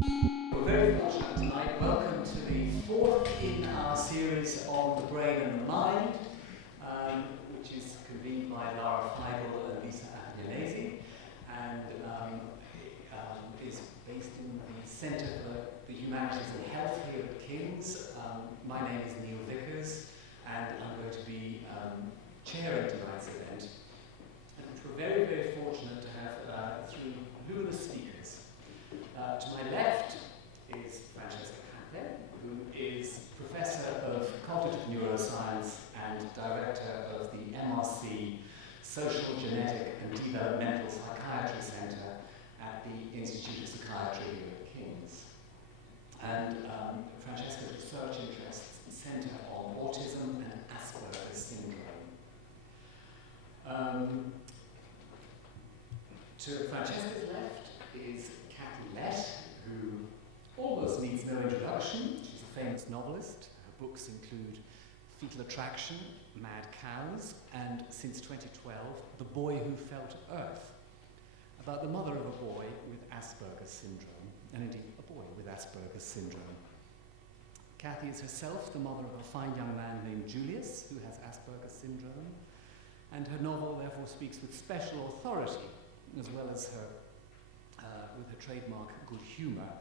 We're very fortunate tonight. Welcome to the fourth in our series on the brain and the mind, which is convened by Lara Feigl and Lisa Agnelesi, and is based in the Centre for the Humanities and Health here at King's. My name is Neil Vickers, and I'm going to be chairing tonight's event. And we're very, very fortunate to have three luminous speakers. To my left is Francesca Happé, who is Professor of Cognitive Neuroscience and Director of the MRC Social, Genetic and Developmental Psychiatry Centre at the Institute of Psychiatry here at King's. And Francesca's research interests centre on autism and Asperger's syndrome. To Francesca's left is Kathy Lette, who almost needs no introduction. She's a famous novelist. Her books include Fetal Attraction, Mad Cows, and since 2012, The Boy Who Fell to Earth, about the mother of a boy with Asperger's syndrome, and indeed a boy with Asperger's syndrome. Kathy is herself the mother of a fine young man named Julius, who has Asperger's syndrome, and her novel therefore speaks with special authority, as well as with her trademark good humour.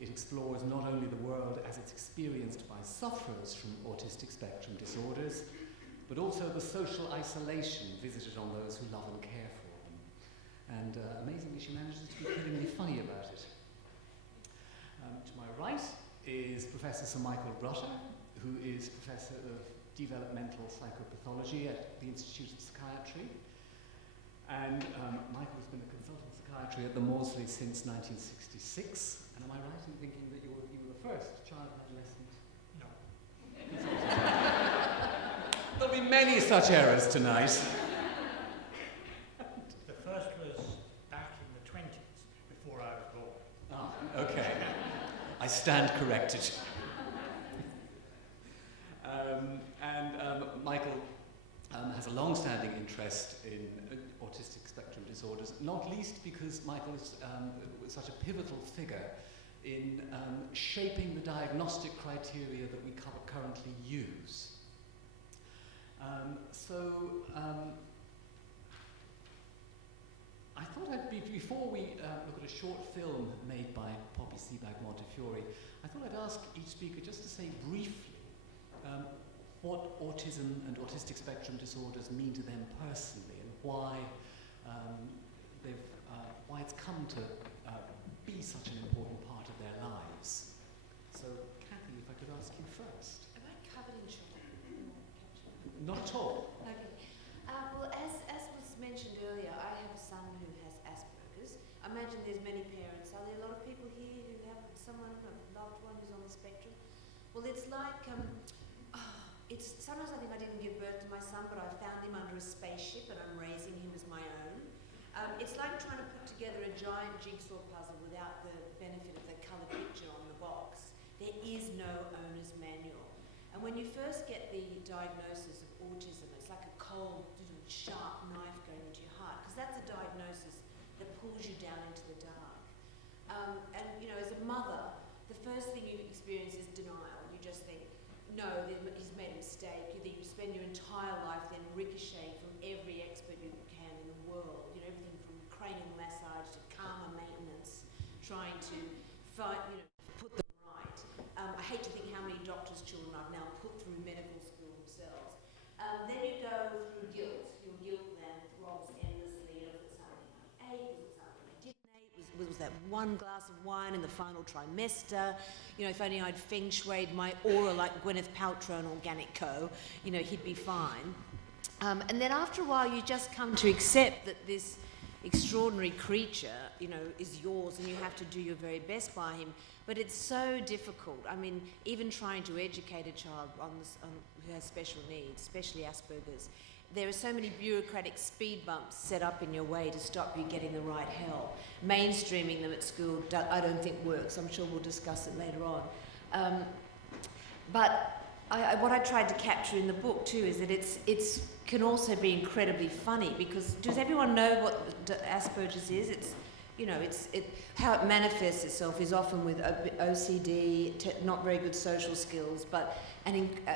It explores not only the world as it's experienced by sufferers from autistic spectrum disorders, but also the social isolation visited on those who love and care for them. And amazingly, she manages to be killingly funny about it. To my right is Professor Sir Michael Rutter, who is Professor of Developmental Psychopathology at the Institute of Psychiatry. And Michael has been a consultant psychiatry at the Maudsley since 1966. And am I right in thinking that you were the first child adolescent? No. There'll be many such errors tonight. The first was back in the 20s, before I was born. Ah, okay. I stand corrected. Michael has a long-standing interest in autistic spectrum disorders, not least because Michael is such a pivotal figure in shaping the diagnostic criteria that we currently use. I thought before we look at a short film made by Poppy Sebag-Montefiore, I thought I'd ask each speaker just to say briefly what autism and autistic spectrum disorders mean to them personally, and why it's come to be such an important part of their lives. So, Kathy, if I could ask you first. Am I covered in chocolate? Not at all. Okay. Well, as was mentioned earlier, I have a son who has Asperger's. I imagine there's many parents. Are there a lot of people here who have someone, a loved one who's on the spectrum? Well, it's like, sometimes I think I didn't give birth to my son, but I found him under a spaceship and I'm raising him as my own. It's like trying to put together a giant jigsaw puzzle without the benefit of the colour picture on the box. There is no owner's manual. And when you first get the diagnosis of autism, it's like a cold, sharp knife going into your heart, because that's a diagnosis that pulls you down into the dark. And as a mother, the first thing you experience is denial. You just think, no, he's made a mistake. You spend your entire life then ricocheting from every expert you can in the world. Everything from cranial massage to karma maintenance, trying to put them right. I hate to think how many doctors' children I've now put through medical school themselves. Then you go through guilt. Your guilt then throbs endlessly. Was it something I ate? Was it something I didn't eat? Was that one glass of wine in the final trimester? If only I'd feng shuied my aura like Gwyneth Paltrow and Organic Co., he'd be fine. And then after a while, you just come to accept that this extraordinary creature, is yours, and you have to do your very best by him. But it's so difficult. I mean, even trying to educate a child who has special needs, especially Asperger's, there are so many bureaucratic speed bumps set up in your way to stop you getting the right help. Mainstreaming them at school, I don't think works. I'm sure we'll discuss it later on. But what I tried to capture in the book too is that it's can also be incredibly funny, because does everyone know what Asperger's is? It's how it manifests itself is often with OCD, not very good social skills,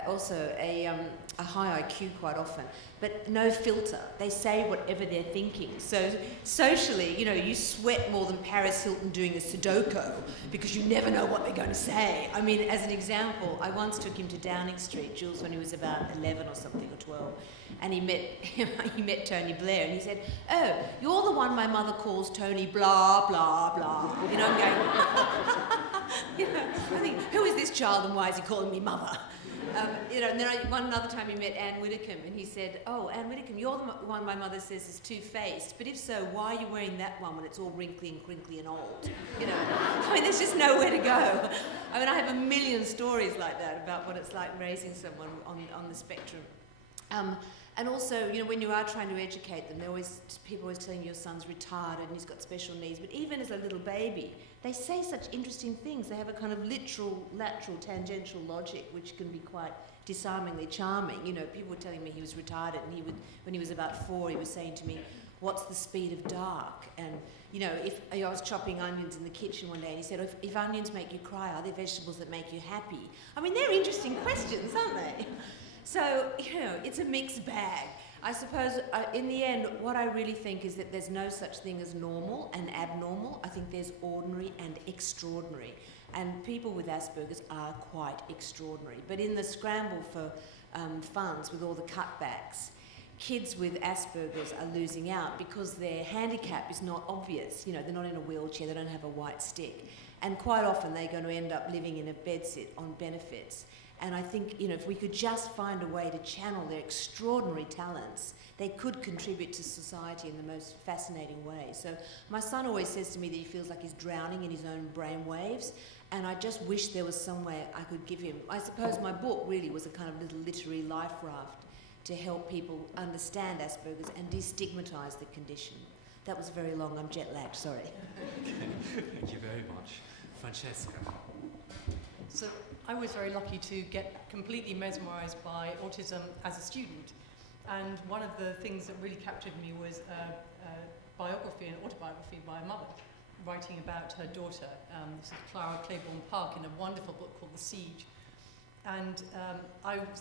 also a high IQ quite often, but no filter. They say whatever they're thinking. So socially, you sweat more than Paris Hilton doing a Sudoku because you never know what they're going to say. I mean, as an example, I once took him to Downing Street, Jules, when he was about 11 or something, or 12, and he met Tony Blair, and he said, "Oh, you're the one my mother calls Tony blah, blah, blah." I'm going, I think, who is this child and why is he calling me mother? And then one another time he met Anne Widdecombe, and he said, "Oh, Anne Widdecombe, you're the one my mother says is two-faced, but if so, why are you wearing that one when it's all wrinkly and crinkly and old?" I mean, there's just nowhere to go. I mean, I have a million stories like that about what it's like raising someone on the spectrum. And also, when you are trying to educate them, people always telling you your son's retarded and he's got special needs, but even as a little baby, they say such interesting things. They have a kind of literal, lateral, tangential logic, which can be quite disarmingly charming. People were telling me he was retarded, and when he was about 4, he was saying to me, "What's the speed of dark?" And, if I was chopping onions in the kitchen one day, and he said, if onions make you cry, are there vegetables that make you happy? I mean, they're interesting questions, aren't they? So, it's a mixed bag. I suppose, in the end, what I really think is that there's no such thing as normal and abnormal. I think there's ordinary and extraordinary. And people with Asperger's are quite extraordinary. But in the scramble for funds with all the cutbacks, kids with Asperger's are losing out because their handicap is not obvious. They're not in a wheelchair, they don't have a white stick. And quite often they're going to end up living in a bedsit on benefits. And I think, if we could just find a way to channel their extraordinary talents, they could contribute to society in the most fascinating way. So my son always says to me that he feels like he's drowning in his own brain waves, and I just wish there was some way I could give him. I suppose my book really was a kind of little literary life raft to help people understand Asperger's and destigmatise the condition. That was very long. I'm jet-lagged, sorry. Thank you very much. Francesca. So I was very lucky to get completely mesmerised by autism as a student. And one of the things that really captured me was a biography, an autobiography by a mother, writing about her daughter. This is Clara Claiborne Park, in a wonderful book called The Siege. And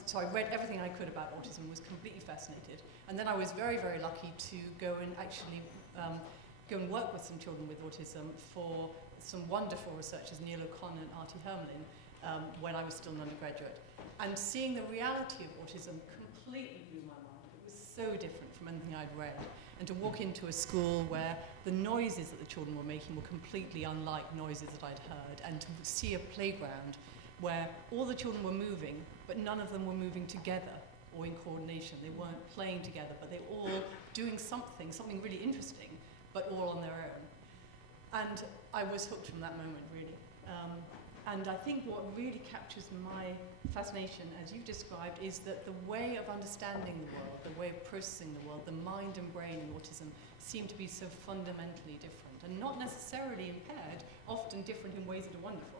so I read everything I could about autism, was completely fascinated. And then I was very, very lucky to go and actually go and work with some children with autism for some wonderful researchers, Neil O'Connor and Artie Hermelin, when I was still an undergraduate. And seeing the reality of autism completely blew my mind. It was so different from anything I'd read. And to walk into a school where the noises that the children were making were completely unlike noises that I'd heard, and to see a playground where all the children were moving, but none of them were moving together or in coordination. They weren't playing together, but they were all doing something really interesting, but all on their own. And I was hooked from that moment, really. And I think what really captures my fascination, as you've described, is that the way of understanding the world, the way of processing the world, the mind and brain in autism seem to be so fundamentally different, and not necessarily impaired, often different in ways that are wonderful.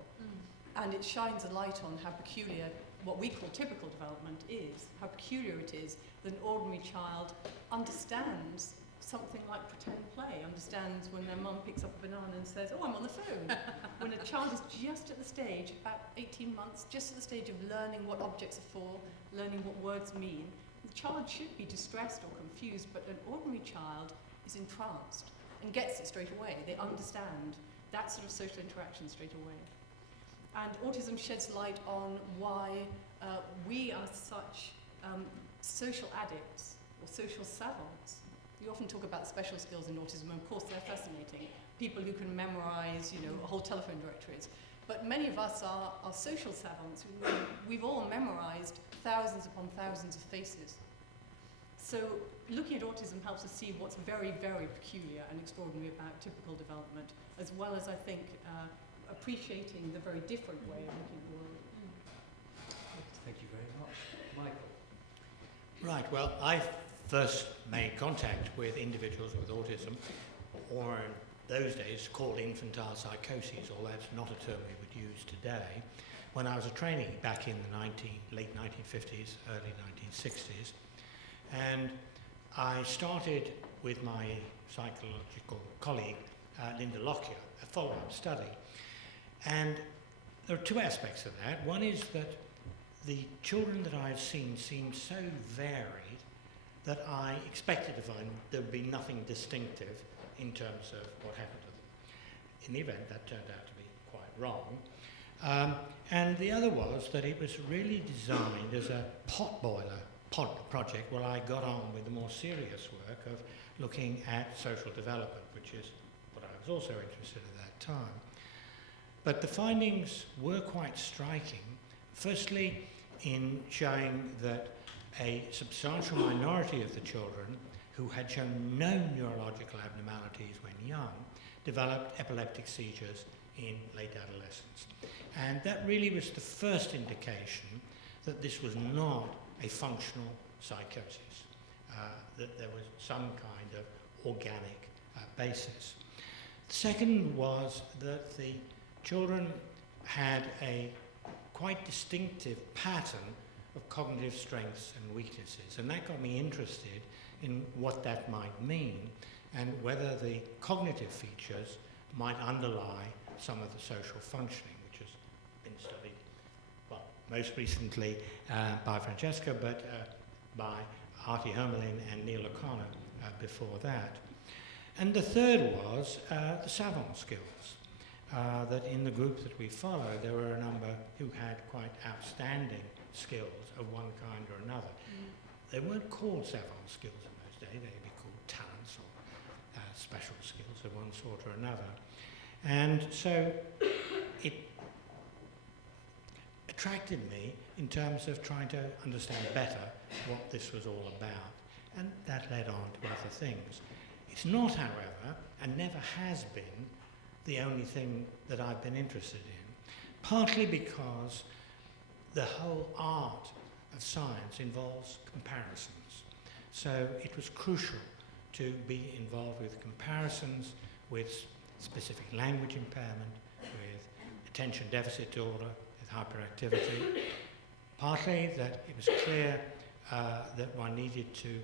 And it shines a light on how peculiar what we call typical development is, how peculiar it is that an ordinary child understands something like pretend play, understands when their mum picks up a banana and says, "Oh, I'm on the phone." When a child is just at the stage, about 18 months, just at the stage of learning what objects are for, learning what words mean, the child should be distressed or confused, but an ordinary child is entranced and gets it straight away. They understand that sort of social interaction straight away. And autism sheds light on why we are such social addicts or social savants. You often talk about special skills in autism, and of course they're fascinating. People who can memorize, whole telephone directories. But many of us are social savants. We've all memorized thousands upon thousands of faces. So looking at autism helps us see what's very, very peculiar and extraordinary about typical development, as well as, I think, appreciating the very different way of looking at the world. Thank you very much. Michael. Right, well, I first made contact with individuals with autism, or in those days called infantile psychoses, although that's not a term we would use today, when I was a trainee back in the late 1950s, early 1960s. And I started with my psychological colleague Linda Lockyer, a follow-up study. And there are two aspects of that. One is that the children that I've seen seemed so varied that I expected to find there would be nothing distinctive in terms of what happened to them. In the event, that turned out to be quite wrong. And the other was that it was really designed as a project where I got on with the more serious work of looking at social development, which is what I was also interested in at that time. But the findings were quite striking. Firstly, in showing that a substantial minority of the children who had shown no neurological abnormalities when young developed epileptic seizures in late adolescence. And that really was the first indication that this was not a functional psychosis, that there was some kind of organic basis. The second was that the children had a quite distinctive pattern of cognitive strengths and weaknesses, and that got me interested in what that might mean and whether the cognitive features might underlie some of the social functioning, which has been studied, well, most recently by Francesca, but by Artie Hermelin and Neil O'Connor before that. And the third was the savant skills. That in the group that we followed, there were a number who had quite outstanding skills of one kind or another. They weren't called savant skills in those days, they'd be called talents or special skills of one sort or another. And so it attracted me in terms of trying to understand better what this was all about. And that led on to other things. It's not, however, and never has been, the only thing that I've been interested in, partly because the whole art of science involves comparisons. So it was crucial to be involved with comparisons with specific language impairment, with attention deficit disorder, with hyperactivity. Partly that it was clear that one needed to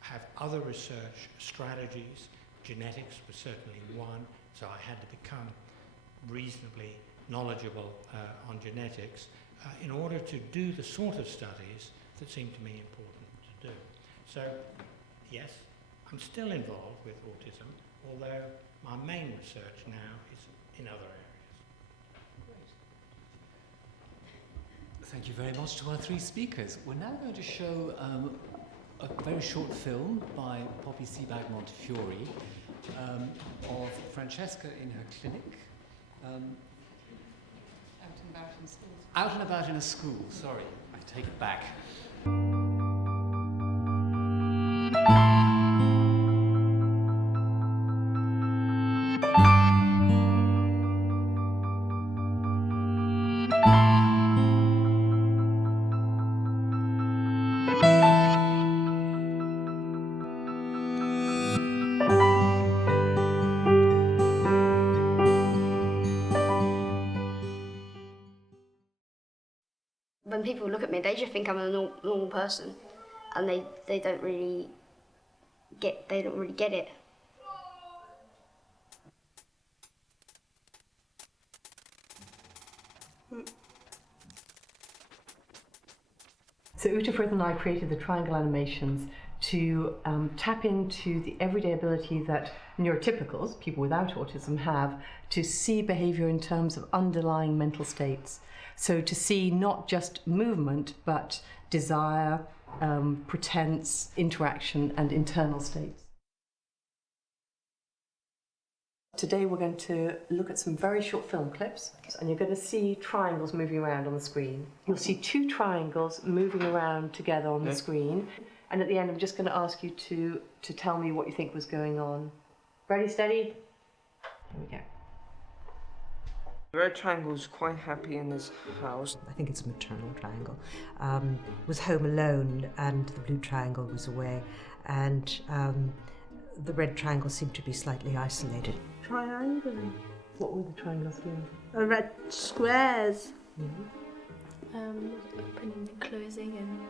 have other research strategies. Genetics was certainly one, so I had to become reasonably knowledgeable on genetics in order to do the sort of studies that seemed to me important to do. So, yes, I'm still involved with autism, although my main research now is in other areas. Thank you very much to our three speakers. We're now going to show a very short film by Poppy Sebag-Montefiore of Francesca in her clinic. Out and about in schools. Out and about in a school, sorry, I take it back. When people look at me, they just think I'm a normal person, and they don't really get it. So Uta Frith and I created the triangle animations to tap into the everyday ability that neurotypicals, people without autism, have to see behaviour in terms of underlying mental states. So to see not just movement, but desire, pretense, interaction, and internal states. Today we're going to look at some very short film clips, and you're going to see triangles moving around on the screen. You'll see two triangles moving around together on the screen, and at the end I'm just going to ask you to tell me what you think was going on. Ready, steady? Here we go. The red triangle's quite happy in his house. I think it's a maternal triangle. Was home alone, and the blue triangle was away, and the red triangle seemed to be slightly isolated. Triangle. What were the triangles doing? Red squares. Mm-hmm. Opening and closing and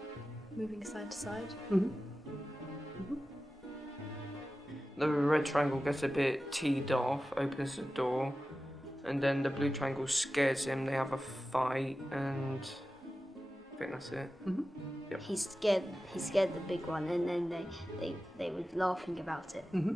moving side to side. Mm-hmm. the red triangle gets a bit teed off, opens the door, and then the blue triangle scares him. They have a fight, and I think that's it. Mm-hmm. Yep. He's scared the big one, and then they were laughing about it. Mm-hmm.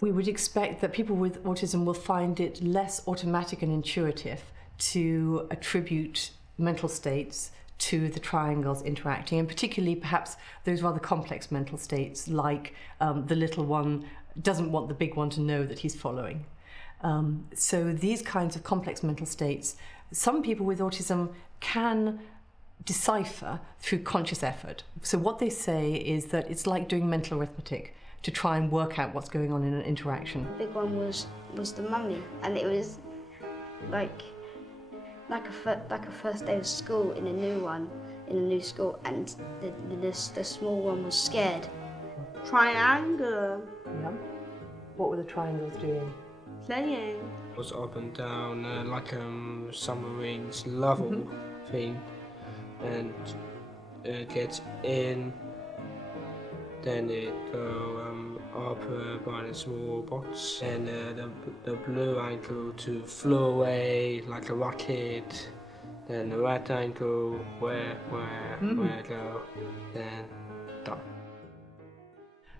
We would expect that people with autism will find it less automatic and intuitive to attribute mental states to the triangles interacting, and particularly perhaps those rather complex mental states, like the little one doesn't want the big one to know that he's following. So these kinds of complex mental states, some people with autism can decipher through conscious effort. So what they say is that it's like doing mental arithmetic to try and work out what's going on in an interaction. The big one was the mummy, and it was like a first day of school in a new school, and the small one was scared. Triangle. Yeah. What were the triangles doing? Playing. It was up and down, like submarines level thing, and it gets in, then it go up by the small box, and the blue angle to flew away like a rocket, then the red angle where go, then done.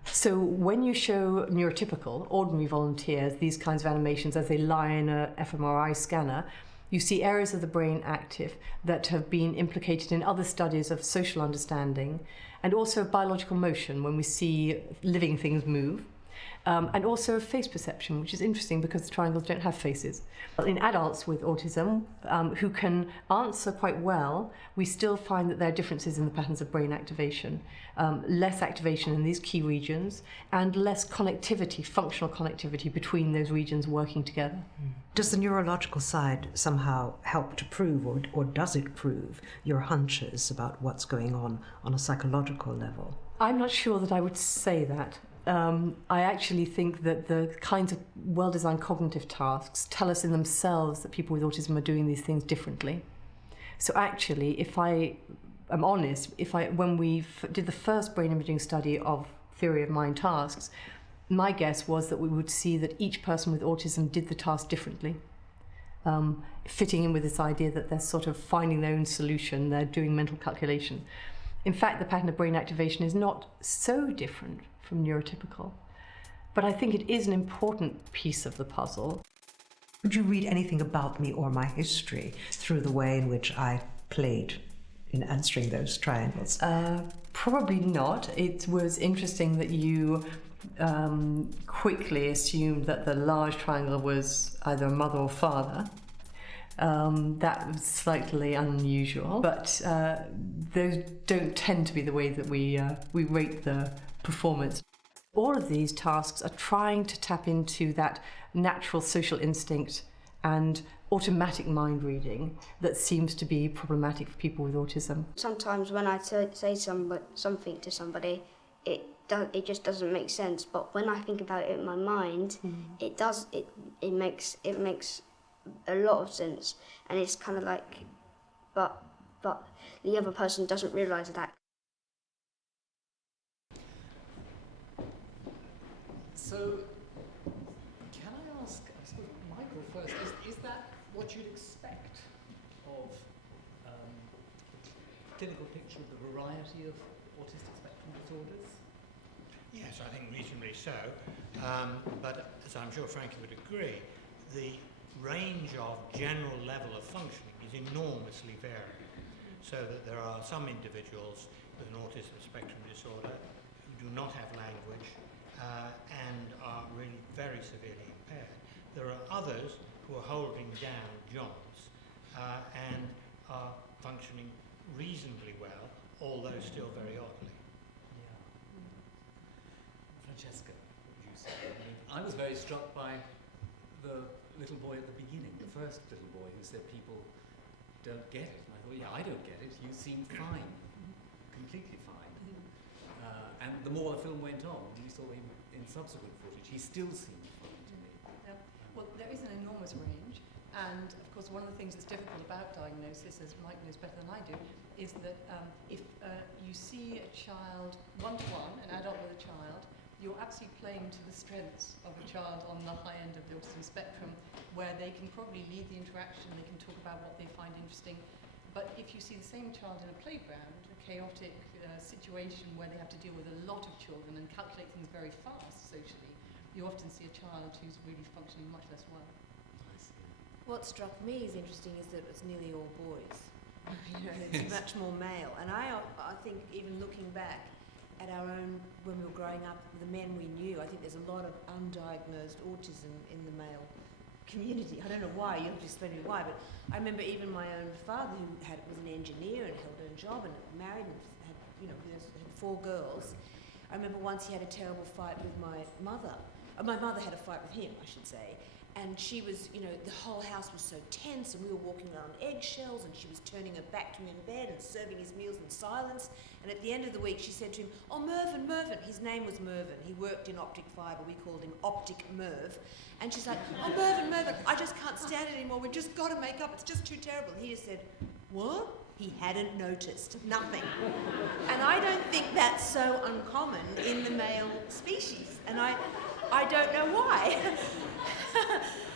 So when you show neurotypical, ordinary volunteers these kinds of animations as they lie in a fMRI scanner, you see areas of the brain active that have been implicated in other studies of social understanding and also of biological motion when we see living things move, and also of face perception, which is interesting because the triangles don't have faces. In adults with autism who can answer quite well, we still find that there are differences in the patterns of brain activation, less activation in these key regions, and less connectivity, functional connectivity between those regions working together. Does the neurological side somehow help to prove, or does it prove, your hunches about what's going on a psychological level? I'm not sure that I would say that. I actually think that the kinds of well-designed cognitive tasks tell us in themselves that people with autism are doing these things differently. So actually, if I am honest, when we did the first brain imaging study of theory of mind tasks, my guess was that we would see that each person with autism did the task differently, fitting in with this idea that they're sort of finding their own solution, they're doing mental calculation. In fact, the pattern of brain activation is not so different from neurotypical, but I think it is an important piece of the puzzle. Could you read anything about me or my history through the way in which I played in answering those triangles? Probably not. It was interesting that you quickly assumed that the large triangle was either a mother or father. That was slightly unusual, but those don't tend to be the way that we rate the performance. All of these tasks are trying to tap into that natural social instinct and automatic mind reading that seems to be problematic for people with autism. Sometimes when I say something to somebody, it just doesn't make sense. But when I think about it in my mind, it does. It makes a lot of sense, and it's kind of like, but the other person doesn't realise that. So, can I ask, I suppose, Michael first, is that what you'd expect of a clinical picture of the variety of autistic spectrum disorders? Yes, I think reasonably so, but as I'm sure Frankie would agree, the range of general level of functioning is enormously varied, so that there are some individuals with an autism spectrum disorder who do not have language and are really very severely impaired. There are others who are holding down jobs and are functioning reasonably well, although still very oddly. Yeah. Francesca, what would you say? I was very struck by the little boy at the beginning, the first little boy who said people don't get it. And I thought, yeah, I don't get it. You seem fine, completely fine. And the more the film went on, you saw him in subsequent footage, he still seemed fine to me. Well, there is an enormous range, and of course one of the things that's difficult about diagnosis, as Mike knows better than I do, is that if you see a child one-to-one, an adult with a child, you're absolutely playing to the strengths of a child on the high end of the autism spectrum, where they can probably lead the interaction, they can talk about what they find interesting. But if you see the same child in a playground, a chaotic situation where they have to deal with a lot of children and calculate things very fast socially, you often see a child who's really functioning much less well. I see. What struck me as interesting is that it's nearly all boys. You know, it's much more male. And I think even looking back at our own, when we were growing up, the men we knew, I think there's a lot of undiagnosed autism in the male community. I don't know why, you'll have to explain to me why, but I remember even my own father, who was an engineer and held a job and married and had, had 4 girls. I remember once he had a terrible fight with my mother. My mother had a fight with him, I should say. And she was, the whole house was so tense and we were walking around on eggshells and she was turning her back to him in bed and serving his meals in silence. And at the end of the week she said to him, "Oh, Mervyn, his name was Mervyn. He worked in optic fibre, we called him Optic Merv. And she's like, "Oh, Mervyn, I just can't stand it anymore. We've just got to make up. It's just too terrible." And he just said, "What?" He hadn't noticed. Nothing. And I don't think that's so uncommon in the male species. And I don't know why.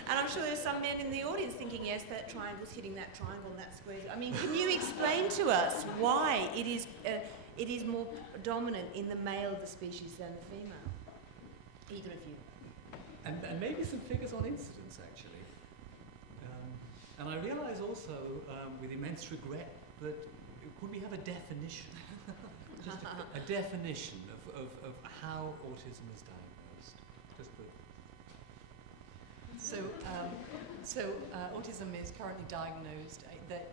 And I'm sure there's some men in the audience thinking, yes, that triangle's hitting that triangle and that square. I mean, can you explain to us why it is more dominant in the male of the species than the female? Either of you. And maybe some figures on incidence, actually. And I realise also, with immense regret, that could we have a definition? Just a definition of how autism is diagnosed. Just the So autism is currently diagnosed,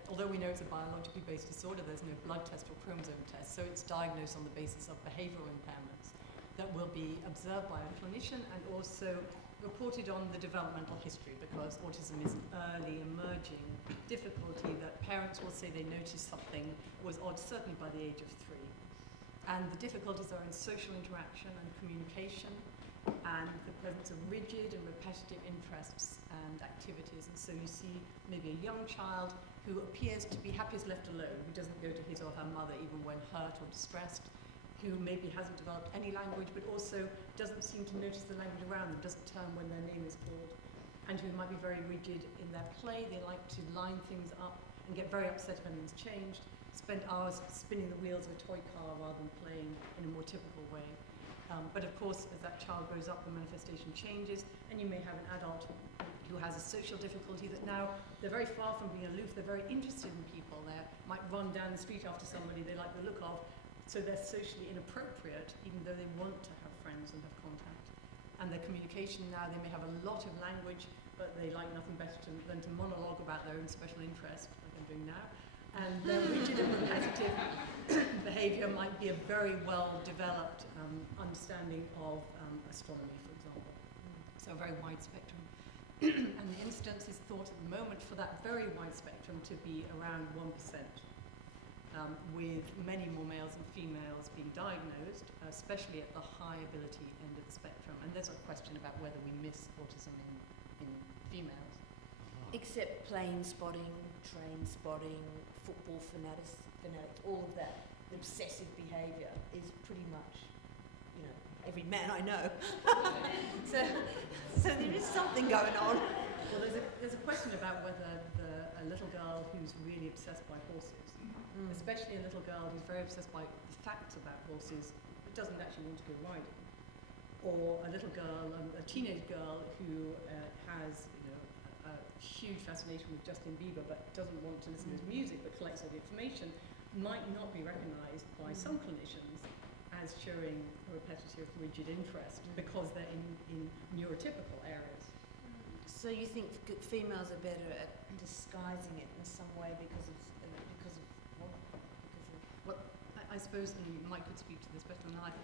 although we know it's a biologically based disorder, there's no blood test or chromosome test, so it's diagnosed on the basis of behavioural impairments that will be observed by a clinician and also reported on the developmental history, because autism is an early emerging difficulty that parents will say they noticed something was odd, certainly by the age of 3. And the difficulties are in social interaction and communication, and the presence of rigid and repetitive interests and activities. And so you see maybe a young child who appears to be happiest left alone, who doesn't go to his or her mother even when hurt or distressed, who maybe hasn't developed any language but also doesn't seem to notice the language around them, doesn't turn when their name is called, and who might be very rigid in their play. They like to line things up and get very upset if anything's changed, spend hours spinning the wheels of a toy car rather than playing in a more typical way. But of course, as that child grows up, the manifestation changes, and you may have an adult who has a social difficulty that now they're very far from being aloof, they're very interested in people, they might run down the street after somebody they like the look of, so they're socially inappropriate, even though they want to have friends and have contact. And their communication now, they may have a lot of language, but they like nothing better than to monologue about their own special interest, like I'm doing now. And their rigid and repetitive behaviour might be a very well-developed understanding of astronomy, for example. So a very wide spectrum. And the incidence is thought at the moment for that very wide spectrum to be around 1%, with many more males than females being diagnosed, especially at the high ability end of the spectrum. And there's a question about whether we miss autism in females. Except plane spotting, train spotting, football fanatics, all of that. The obsessive behaviour is pretty much, every man I know. so there is something going on. Well, there's a question about whether a little girl who's really obsessed by horses, especially a little girl who's very obsessed by the facts about horses, but doesn't actually want to go riding, or a little girl, a teenage girl who has a huge fascination with Justin Bieber but doesn't want to listen to his music but collects all the information, might not be recognised by some clinicians as showing a repetitive, rigid interest because they're in neurotypical areas. So you think females are better at disguising it in some way because of what? Well, I suppose, and Mike could speak to this better than I,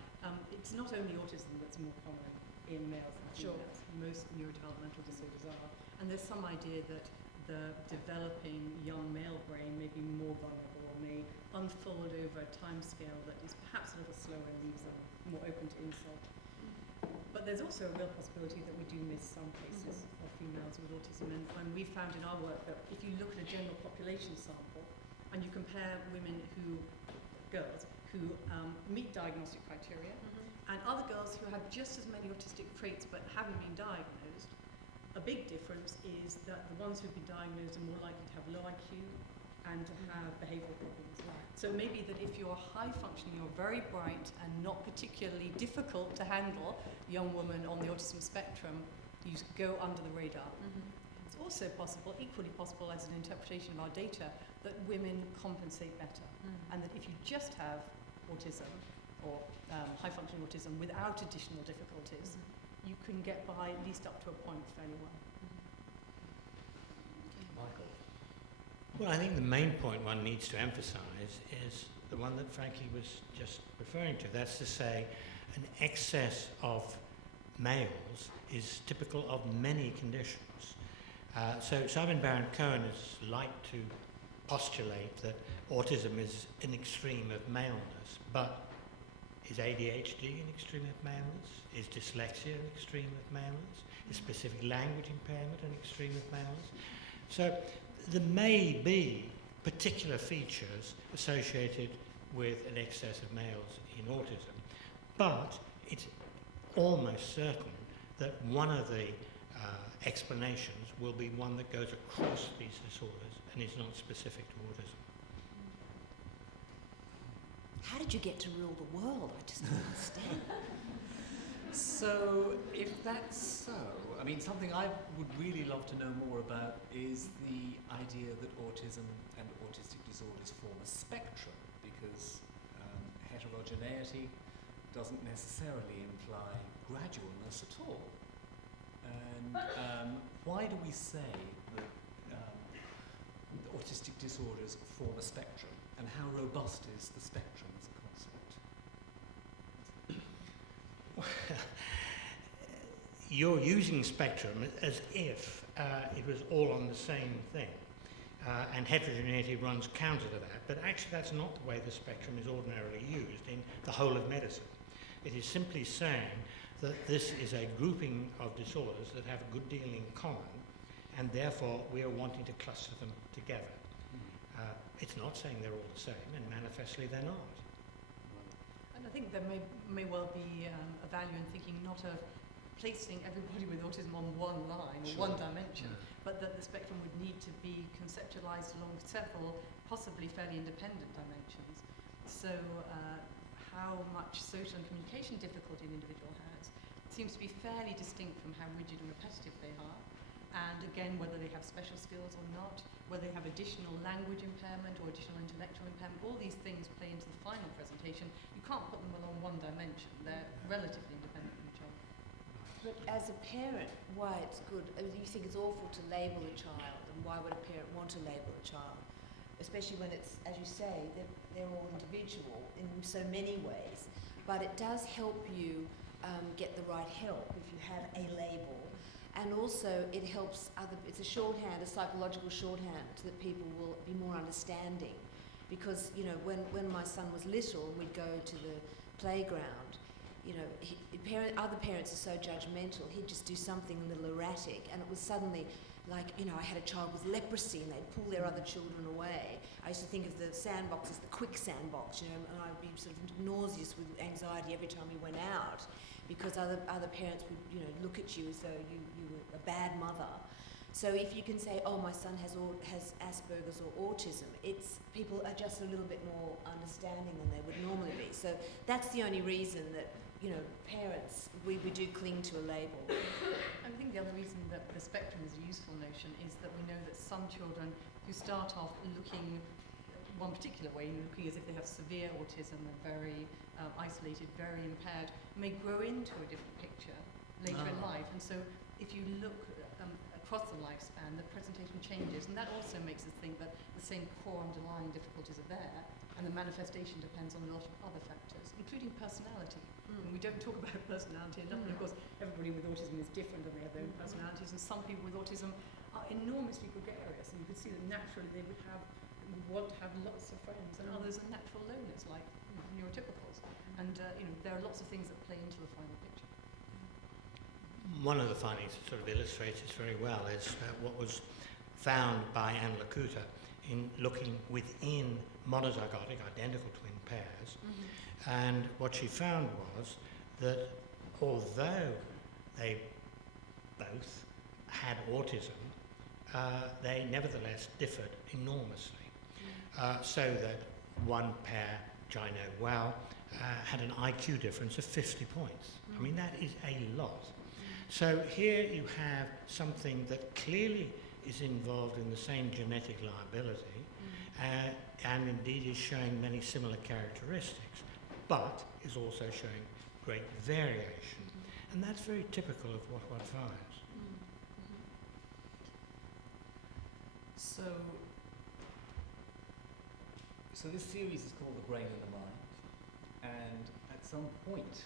it's not only autism that's more common in males than females. Most neurodevelopmental disorders are. And there's some idea that the developing young male brain may be more vulnerable or may unfold over a time scale that is perhaps a little slower and leaves them more open to insult. But there's also a real possibility that we do miss some cases of females with autism. And we found in our work that if you look at a general population sample and you compare girls who meet diagnostic criteria And other girls who have just as many autistic traits but haven't been diagnosed, a big difference is that the ones who've been diagnosed are more likely to have low IQ and to have behavioural problems. So maybe that if you're high functioning, you're very bright and not particularly difficult to handle, young woman on the autism spectrum, you go under the radar. It's also possible, equally possible as an interpretation of our data, that women compensate better. And that if you just have autism or high functioning autism without additional difficulties, you can get by at least up to a point fairly well. Michael? Well, I think the main point one needs to emphasise is the one that Frankie was just referring to. That's to say, an excess of males is typical of many conditions. So Simon Baron-Cohen has liked to postulate that autism is an extreme of maleness, but is ADHD an extreme of maleness? Is dyslexia an extreme of maleness? Is specific language impairment an extreme of maleness? So there may be particular features associated with an excess of males in autism, but it's almost certain that one of the explanations will be one that goes across these disorders and is not specific to autism. How did you get to rule the world? I just don't understand. So, if that's so, I mean, something I would really love to know more about is the idea that autism and autistic disorders form a spectrum, because heterogeneity doesn't necessarily imply gradualness at all. And why do we say that autistic disorders form a spectrum, and how robust is the spectrum as a concept? You're using spectrum as if it was all on the same thing, and heterogeneity runs counter to that, but actually that's not the way the spectrum is ordinarily used in the whole of medicine. It is simply saying that this is a grouping of disorders that have a good deal in common, and therefore we are wanting to cluster them together. It's not saying they're all the same, and manifestly they're not. And I think there may well be a value in thinking not of placing everybody with autism on one line or one dimension, but that the spectrum would need to be conceptualized along several, possibly fairly independent dimensions. So how much social and communication difficulty an individual has seems to be fairly distinct from how rigid and repetitive they are. And again, whether they have special skills or not, whether they have additional language impairment or additional intellectual impairment, all these things play into the final presentation. You can't put them along one dimension. They're relatively independent from each other. But as a parent, why it's good, you think it's awful to label a child, and why would a parent want to label a child? Especially when it's, as you say, they're all individual in so many ways. But it does help you get the right help if you have a label. And also it helps it's a shorthand, a psychological shorthand, so that people will be more understanding. Because, you know, when my son was little and we'd go to the playground, you know, other parents are so judgmental, he'd just do something a little erratic, and it was suddenly like, you know, I had a child with leprosy and they'd pull their other children away. I used to think of the sandbox as the quick sandbox, you know, and I'd be sort of nauseous with anxiety every time we went out, because other parents would, you know, look at you as though you were a bad mother. So if you can say, oh, my son has Asperger's or autism, people are just a little bit more understanding than they would normally be. So that's the only reason that, you know, parents, we do cling to a label. I think the other reason that the spectrum is a useful notion is that we know that some children who start off looking one particular way, looking as if they have severe autism and very isolated, very impaired, may grow into a different picture later in life. And so if you look across the lifespan, the presentation changes, and that also makes us think that the same core underlying difficulties are there, and the manifestation depends on a lot of other factors, including personality. And we don't talk about personality enough, and of course everybody with autism is different and they have their own personalities, and some people with autism are enormously gregarious, and you could see that naturally they would want to have lots of friends, and others are natural loners, like neurotypicals. And you know, there are lots of things that play into the final picture. One of the findings that sort of illustrates this very well is what was found by Anne Lacuta in looking within monozygotic, identical twin pairs. And what she found was that although they both had autism, they nevertheless differed enormously. So that one pair, which I know well, had an IQ difference of 50 points. I mean, that is a lot. So here you have something that clearly is involved in the same genetic liability, and indeed is showing many similar characteristics, but is also showing great variation. And that's very typical of what one finds. So this series is called The Brain and the Mind, and at some point,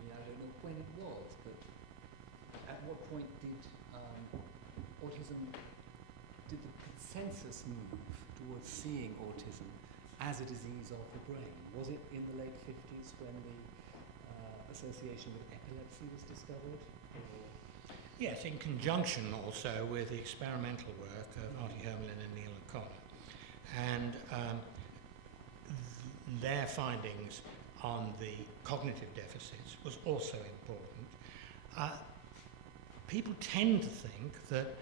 I don't know when it was, but at what point did the consensus move towards seeing autism as a disease of the brain? Was it in the late 50s when the association with epilepsy was discovered? Or? Yes, in conjunction also with the experimental work of Artie Hermelin and Neil O'Connor. And their findings on the cognitive deficits was also important. People tend to think that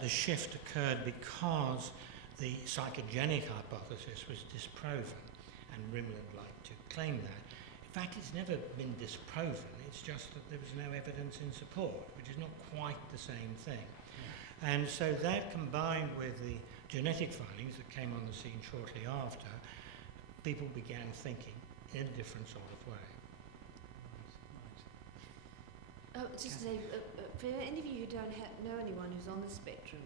the shift occurred because the psychogenic hypothesis was disproven, and Rimland would like to claim that. In fact, it's never been disproven, it's just that there was no evidence in support, which is not quite the same thing. And so that, combined with the genetic findings that came on the scene shortly after, people began thinking in a different sort of way. Just to say, for any of you who don't know anyone who's on the spectrum,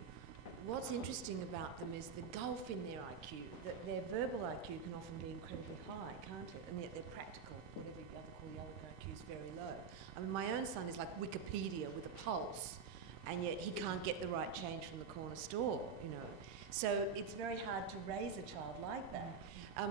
what's interesting about them is the gulf in their IQ, that their verbal IQ can often be incredibly high, can't it? And yet their practical, whatever you call the other IQ, is very low. I mean, my own son is like Wikipedia with a pulse, and yet he can't get the right change from the corner store, So it's very hard to raise a child like that.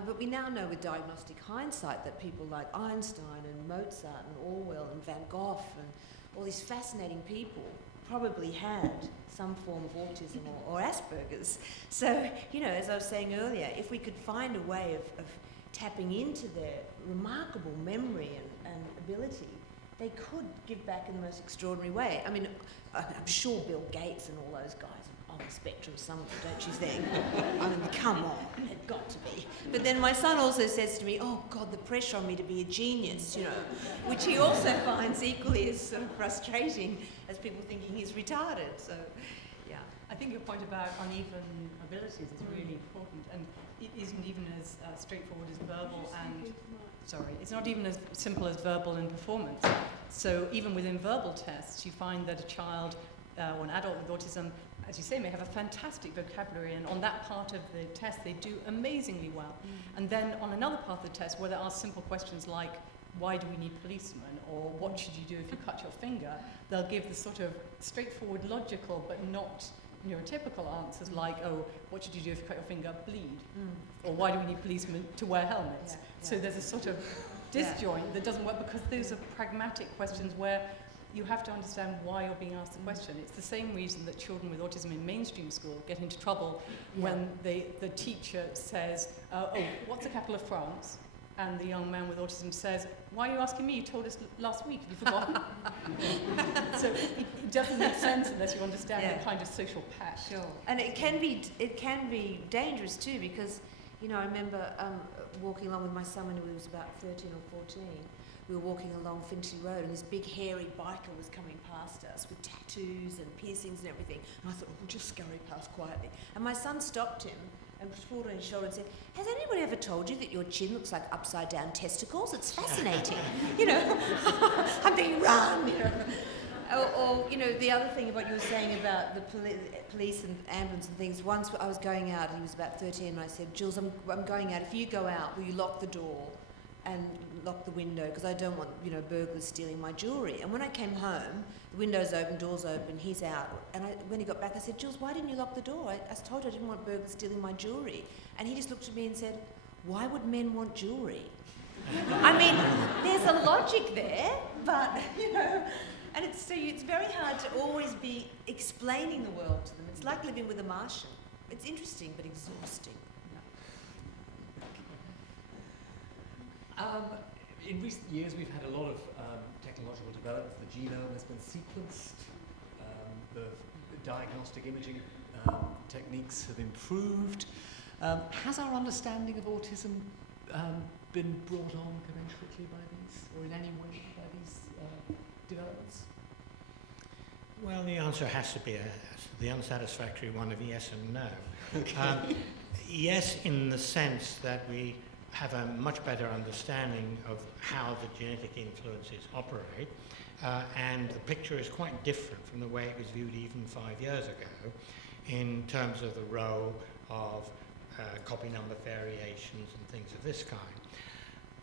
But we now know with diagnostic hindsight that people like Einstein and Mozart and Orwell and Van Gogh and all these fascinating people probably had some form of autism or Asperger's. So, as I was saying earlier, if we could find a way of tapping into their remarkable memory and ability, they could give back in the most extraordinary way. I mean, I'm sure Bill Gates and all those guys are on the spectrum, some of them, don't you think? I mean, come on, they've got to be. But then my son also says to me, oh God, the pressure on me to be a genius, which he also finds equally as sort of frustrating as people thinking he's retarded. So, yeah. I think your point about uneven abilities is really important, and it isn't even as straightforward as verbal and... Sorry, it's not even as simple as verbal and performance. So even within verbal tests, you find that a child or an adult with autism, as you say, may have a fantastic vocabulary, and on that part of the test they do amazingly well. And then on another part of the test, where there are simple questions like, why do we need policemen, or what should you do if you cut your finger, they'll give the sort of straightforward, logical, but not neurotypical answers like, oh, what should you do if you cut your finger? Bleed. Or why do we need policemen to wear helmets? So there's a sort of disjoint that doesn't work, because those are pragmatic questions where you have to understand why you're being asked the question. It's the same reason that children with autism in mainstream school get into trouble when the teacher says, oh, what's the capital of France? And the young man with autism says, why are you asking me? You told us last week. Have you forgotten? So it doesn't make sense unless you understand the kind of social pact. Sure. And it can be dangerous too, because, I remember walking along with my son when he was about 13 or 14. We were walking along Finchley Road, and this big hairy biker was coming past us with tattoos and piercings and everything. And I thought, we'll just scurry past quietly. And my son stopped him and pulled on his shoulder and said, has anybody ever told you that your chin looks like upside down testicles? It's fascinating. I'm thinking, run, Or, the other thing about you were saying about the police and ambulance and things. Once I was going out, and he was about 13, and I said, Jules, I'm going out. If you go out, will you lock the door and lock the window? Because I don't want, burglars stealing my jewellery. And when I came home, the window's open, door's open, he's out. And when he got back, I said, Jules, why didn't you lock the door? I told you I didn't want burglars stealing my jewellery. And he just looked at me and said, why would men want jewellery? I mean, there's a logic there, but, and it's very hard to always be explaining the world to them. It's like living with a Martian. It's interesting, but exhausting. in recent years, we've had a lot of technological developments. The genome has been sequenced. The diagnostic imaging techniques have improved. Has our understanding of autism been brought on commensurately by these, or in any way by these developments? Well, the answer has to be the unsatisfactory one of yes and no. Okay. Yes, in the sense that we have a much better understanding of how the genetic influences operate, and the picture is quite different from the way it was viewed even 5 years ago in terms of the role of copy number variations and things of this kind.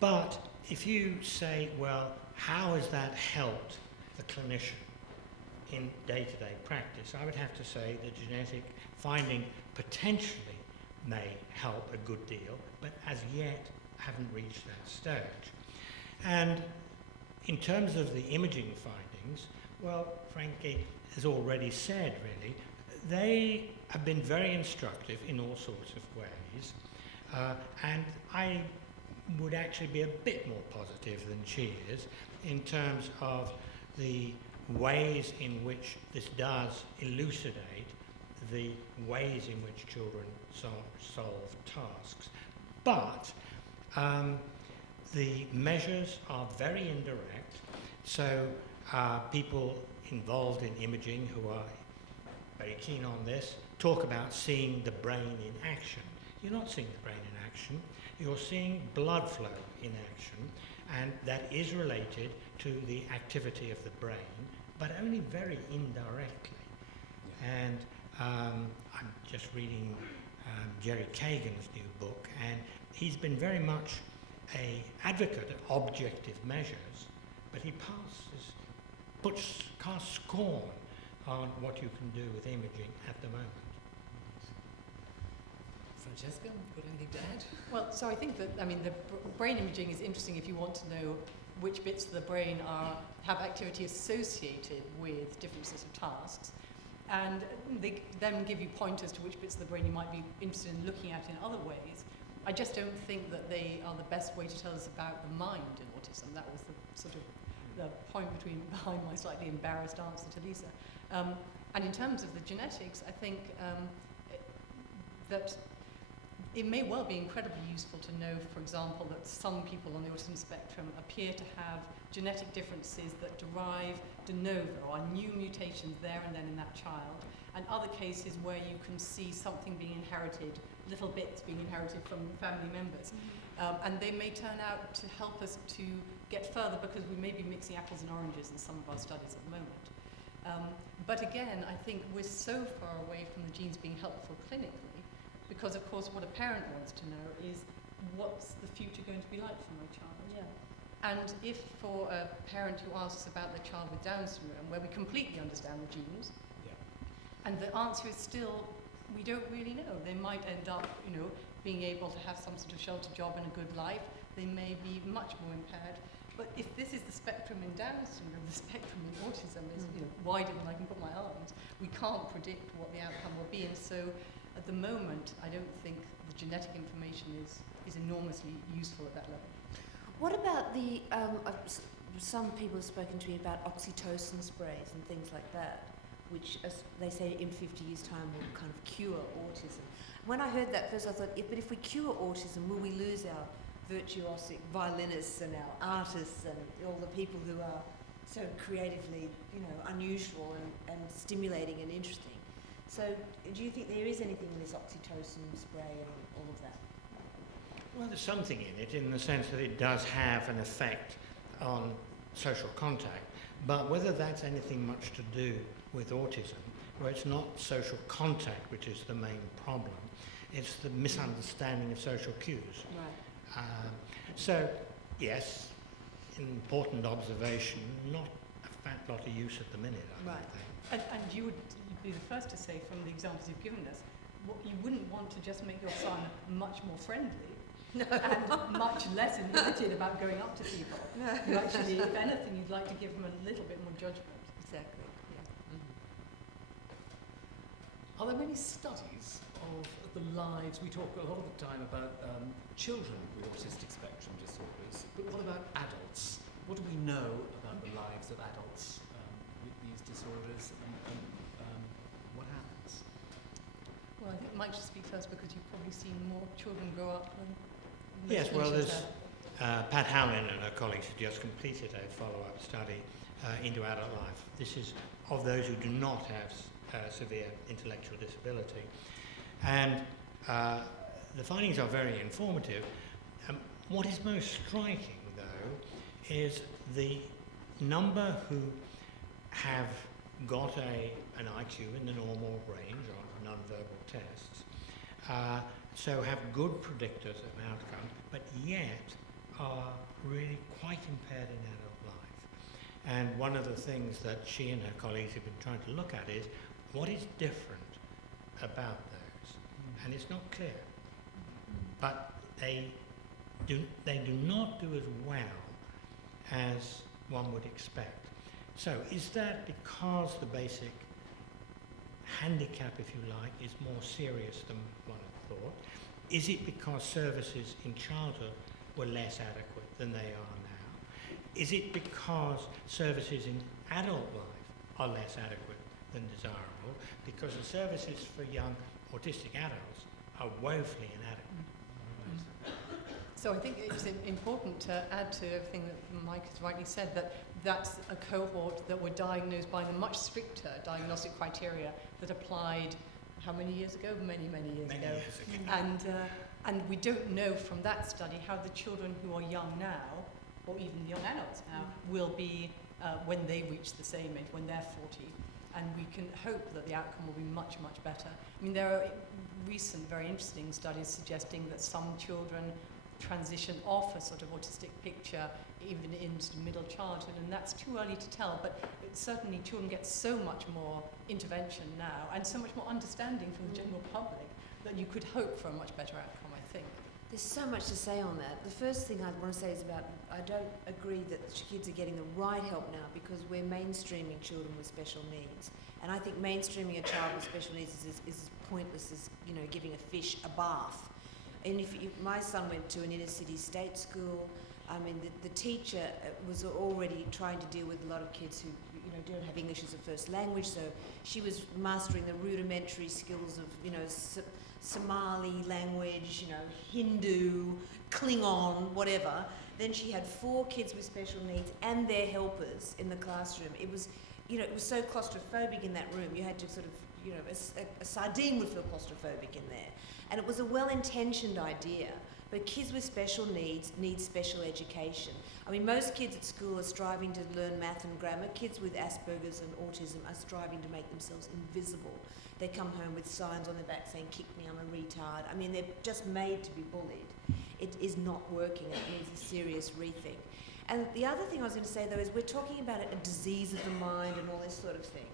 But if you say, well, how has that helped the clinician in day-to-day practice, I would have to say the genetic finding potentially may help a good deal, but as yet haven't reached that stage. And in terms of the imaging findings, well, Frankie has already said, really, they have been very instructive in all sorts of ways, and I would actually be a bit more positive than she is in terms of the ways in which this does elucidate the ways in which children solve tasks. But the measures are very indirect, so people involved in imaging who are very keen on this talk about seeing the brain in action. You're not seeing the brain in action, you're seeing blood flow in action, and that is related to the activity of the brain, but only very indirectly. And I'm just reading Jerry Kagan's new book, and he's been very much an advocate of objective measures, but he casts scorn on what you can do with imaging at the moment. Francesca, got anything to add? Well, so I think that, I mean, the brain imaging is interesting if you want to know which bits of the brain have activity associated with different sorts of tasks. And they then give you pointers to which bits of the brain you might be interested in looking at in other ways. I just don't think that they are the best way to tell us about the mind in autism. That was the sort of the point behind my slightly embarrassed answer to Lisa. And in terms of the genetics, I think that it may well be incredibly useful to know, for example, that some people on the autism spectrum appear to have genetic differences that derive de novo, or new mutations there and then in that child, and other cases where you can see something being inherited, little bits being inherited from family members. And they may turn out to help us to get further, because we may be mixing apples and oranges in some of our studies at the moment. But again, I think we're so far away from the genes being helpful clinically, because of course what a parent wants to know is, what's the future going to be like for my child? Yeah. And if for a parent who asks about their child with Down syndrome, where we completely understand the genes, and the answer is still, we don't really know. They might end up, being able to have some sort of sheltered job and a good life. They may be much more impaired. But if this is the spectrum in Down syndrome, the spectrum in autism is wider than I can put my arms. We can't predict what the outcome will be, and so at the moment, I don't think the genetic information is enormously useful at that level. What about the, some people have spoken to me about oxytocin sprays and things like that, which they say in 50 years' time will kind of cure autism. When I heard that first, I thought, but if we cure autism, will we lose our virtuosic violinists and our artists and all the people who are so creatively, unusual and stimulating and interesting? So do you think there is anything in this oxytocin spray and all of that? Well, there's something in it, in the sense that it does have an effect on social contact, but whether that's anything much to do with autism, where it's not social contact which is the main problem, it's the misunderstanding of social cues. Right. So, yes, important observation, not a fat lot of use at the minute, I don't think. And you'd be the first to say, from the examples you've given us, you wouldn't want to just make your son much more friendly and much less inhibited about going up to people. No. You actually, if anything, you'd like to give him a little bit more judgment. Exactly. Yeah. Are there many studies of the lives? We talk a lot of the time about children with autistic spectrum disorders, but what about adults? What do we know about the lives of adults with these disorders, and what happens? Well, I think Mike should speak first because you've probably seen more children grow up than Yes, well, there's Pat Howlin and her colleagues have just completed a follow-up study into adult life. This is of those who do not have severe intellectual disability. And the findings are very informative. What is most striking, though, is the number who have got an IQ in the normal range on non-verbal tests, so have good predictors of outcome, but yet are really quite impaired in adult life. And one of the things that she and her colleagues have been trying to look at is what is different about those. And it's not clear. But they do not do as well as one would expect. So is that because the basic handicap, if you like, is more serious than one had thought? Is it because services in childhood were less adequate than they are now? Is it because services in adult life are less adequate than desirable? Because the services for young autistic adults are woefully inadequate. So I think it's important to add to everything that Mike has rightly said, that that's a cohort that were diagnosed by the much stricter diagnostic criteria that applied how many years ago? Many years ago. And we don't know from that study how the children who are young now, or even the young adults now, will be when they reach the same age, when they're 40. And we can hope that the outcome will be much better. I mean, there are recent, very interesting studies suggesting that some children transition off a sort of autistic picture even into middle childhood, and that's too early to tell, but certainly children get so much more intervention now and so much more understanding from the general public that you could hope for a much better outcome, I think. There's so much to say on that. The first thing I want to say is about, I don't agree that kids are getting the right help now because we're mainstreaming children with special needs. And I think mainstreaming a child with special needs is as pointless as, you know, giving a fish a bath. And if my son went to an inner city state school, I mean, the teacher was already trying to deal with a lot of kids who, you know, don't have English as a first language, so she was mastering the rudimentary skills of, you know, Somali language, you know, Hindu, Klingon, whatever. Then she had 4 kids with special needs and their helpers in the classroom. It was, you know, it was so claustrophobic in that room. You had to sort of, you know, a sardine would feel claustrophobic in there. And it was a well-intentioned idea, but kids with special needs need special education. I mean, most kids at school are striving to learn math and grammar. Kids with Asperger's and autism are striving to make themselves invisible. They come home with signs on their back saying, "Kick me, I'm a retard." I mean, they're just made to be bullied. It is not working. It needs a serious rethink. And the other thing I was going to say, though, is we're talking about a disease of the mind and all this sort of thing.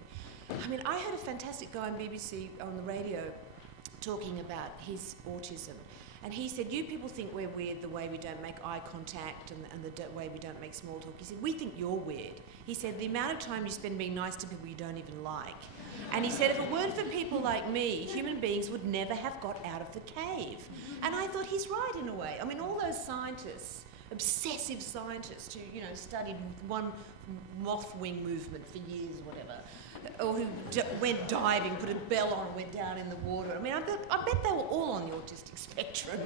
I mean, I heard a fantastic guy on BBC on the radio talking about his autism. And he said, you people think we're weird the way we don't make eye contact and the way we don't make small talk. He said, we think you're weird. He said, the amount of time you spend being nice to people you don't even like. And he said, if it weren't for people like me, human beings would never have got out of the cave. And I thought, he's right in a way. I mean, all those scientists, obsessive scientists who, you know, studied one moth wing movement for years or whatever, or who went diving, put a bell on and went down in the water. I mean, I bet they were all on the autistic spectrum.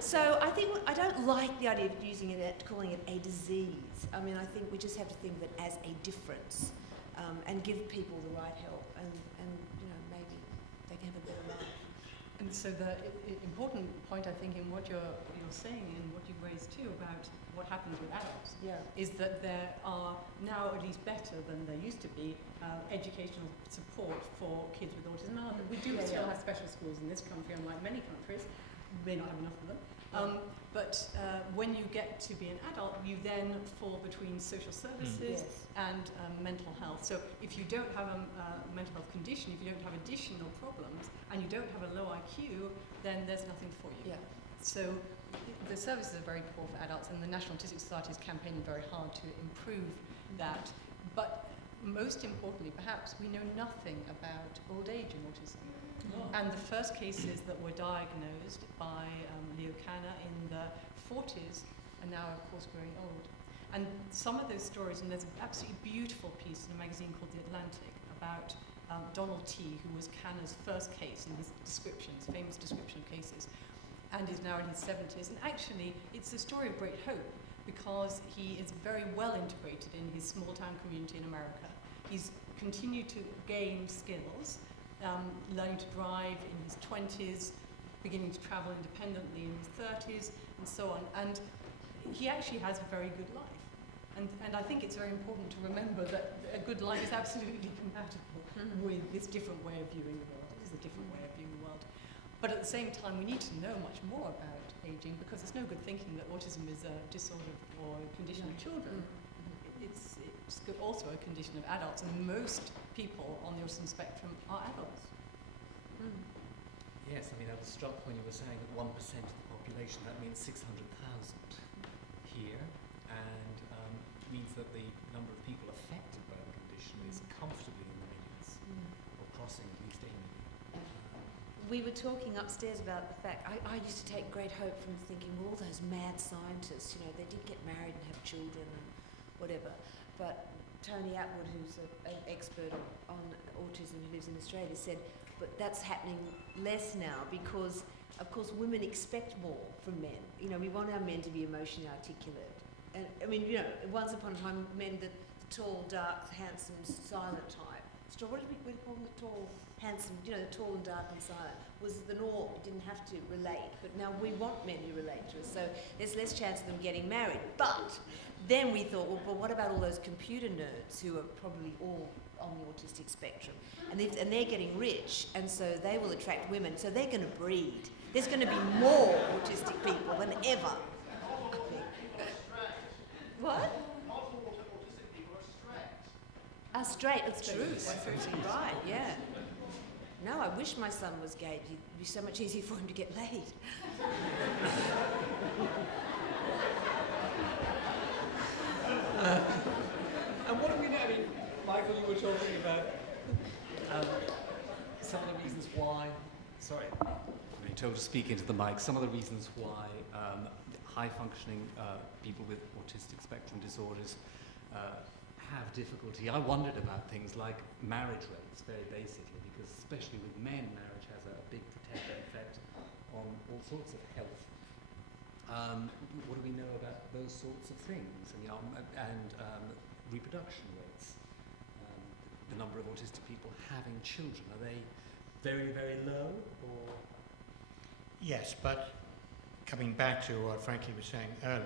So I think, I don't like the idea of using it, calling it a disease. I mean, I think we just have to think of it as a difference and give people the right help and you know, maybe they can have a better life. And so the important point, I think, in what you're saying and what you've raised too about what happens with adults is that there are now, at least better than there used to be, educational support for kids with autism. Now, we do still have special schools in this country, unlike many countries. We may not have enough of them. But when you get to be an adult, you then fall between social services and mental health. So if you don't have a mental health condition, if you don't have additional problems, and you don't have a low IQ, then there's nothing for you. Yeah. So the services are very poor for adults, and the National Autistic Society is campaigning very hard to improve that. But most importantly, perhaps, we know nothing about old age in autism. And the first cases that were diagnosed by Leo Kanner in the 40s are now, of course, growing old. And some of those stories, and there's an absolutely beautiful piece in a magazine called The Atlantic about Donald T., who was Kanner's first case in his descriptions, famous description of cases, and is now in his 70s. And actually, it's a story of great hope because he is very well integrated in his small town community in America. He's continued to gain skills, learning to drive in his 20s, beginning to travel independently in his 30s, and so on. And he actually has a very good life. And I think it's very important to remember that a good life is absolutely compatible with this different way of viewing the world. It is a different way of viewing the world. But at the same time, we need to know much more about aging because it's no good thinking that autism is a disorder or a condition of children. It's also a condition of adults, and most people on the autism spectrum are adults. Yes, I mean, I was struck when you were saying that 1% of the population, that means 600,000 here, and means that the number of people affected by the condition is comfortably in the millions, or crossing at least 8 million. We were talking upstairs about the fact, I used to take great hope from thinking, well, all those mad scientists, you know, they did get married and have children and whatever. But Tony Atwood, who's an expert on autism who lives in Australia, said, but that's happening less now because, of course, women expect more from men. You know, we want our men to be emotionally articulate. And I mean, you know, once upon a time, men, the tall, dark, handsome, silent type. What did we call them? The tall, handsome, you know, the tall and dark and silent was the norm. You didn't have to relate. But now we want men who relate to us. So there's less chance of them getting married. But then we thought, well, but what about all those computer nerds who are probably all on the autistic spectrum? And they're getting rich, and so they will attract women. So they're going to breed. There's going to be more autistic people than ever. What? Multiple autistic people are straight. Straight, it's true. That's absolutely right, yeah. No, I wish my son was gay. It'd be so much easier for him to get laid. And what do we know? I mean, Michael, you were talking about some of the reasons why, sorry, I'm being told to speak into the mic, some of the reasons why high-functioning people with autistic spectrum disorders have difficulty. I wondered about things like marriage rates, very basically, because especially with men, marriage has a big protective effect on all sorts of health. What do we know about those sorts of things? And reproduction rates. The number of autistic people having children, are they very, very low? Or Yes, but coming back to what Frankie was saying earlier,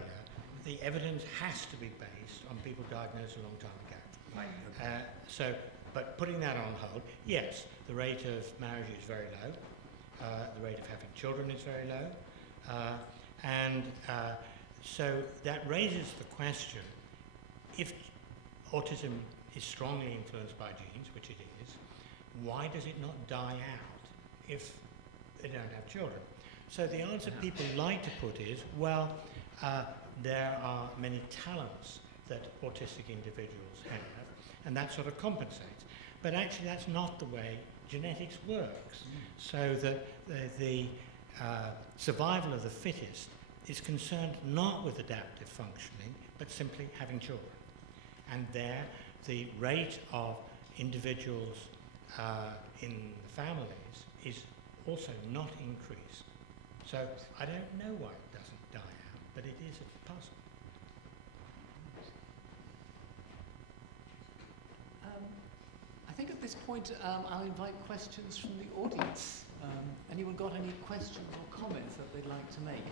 the evidence has to be based on people diagnosed a long time ago. Right. But putting that on hold, yes, the rate of marriage is very low. The rate of having children is very low. So that raises the question, if autism is strongly influenced by genes, which it is, why does it not die out if they don't have children? So the answer people like to put is, well, there are many talents that autistic individuals have, and that sort of compensates. But actually that's not the way genetics works. So that the survival of the fittest is concerned not with adaptive functioning, but simply having children. And there, the rate of individuals in the families is also not increased. So I don't know why it doesn't die out, but it is a puzzle. I think at this point I'll invite questions from the audience. Anyone got any questions or comments that they'd like to make?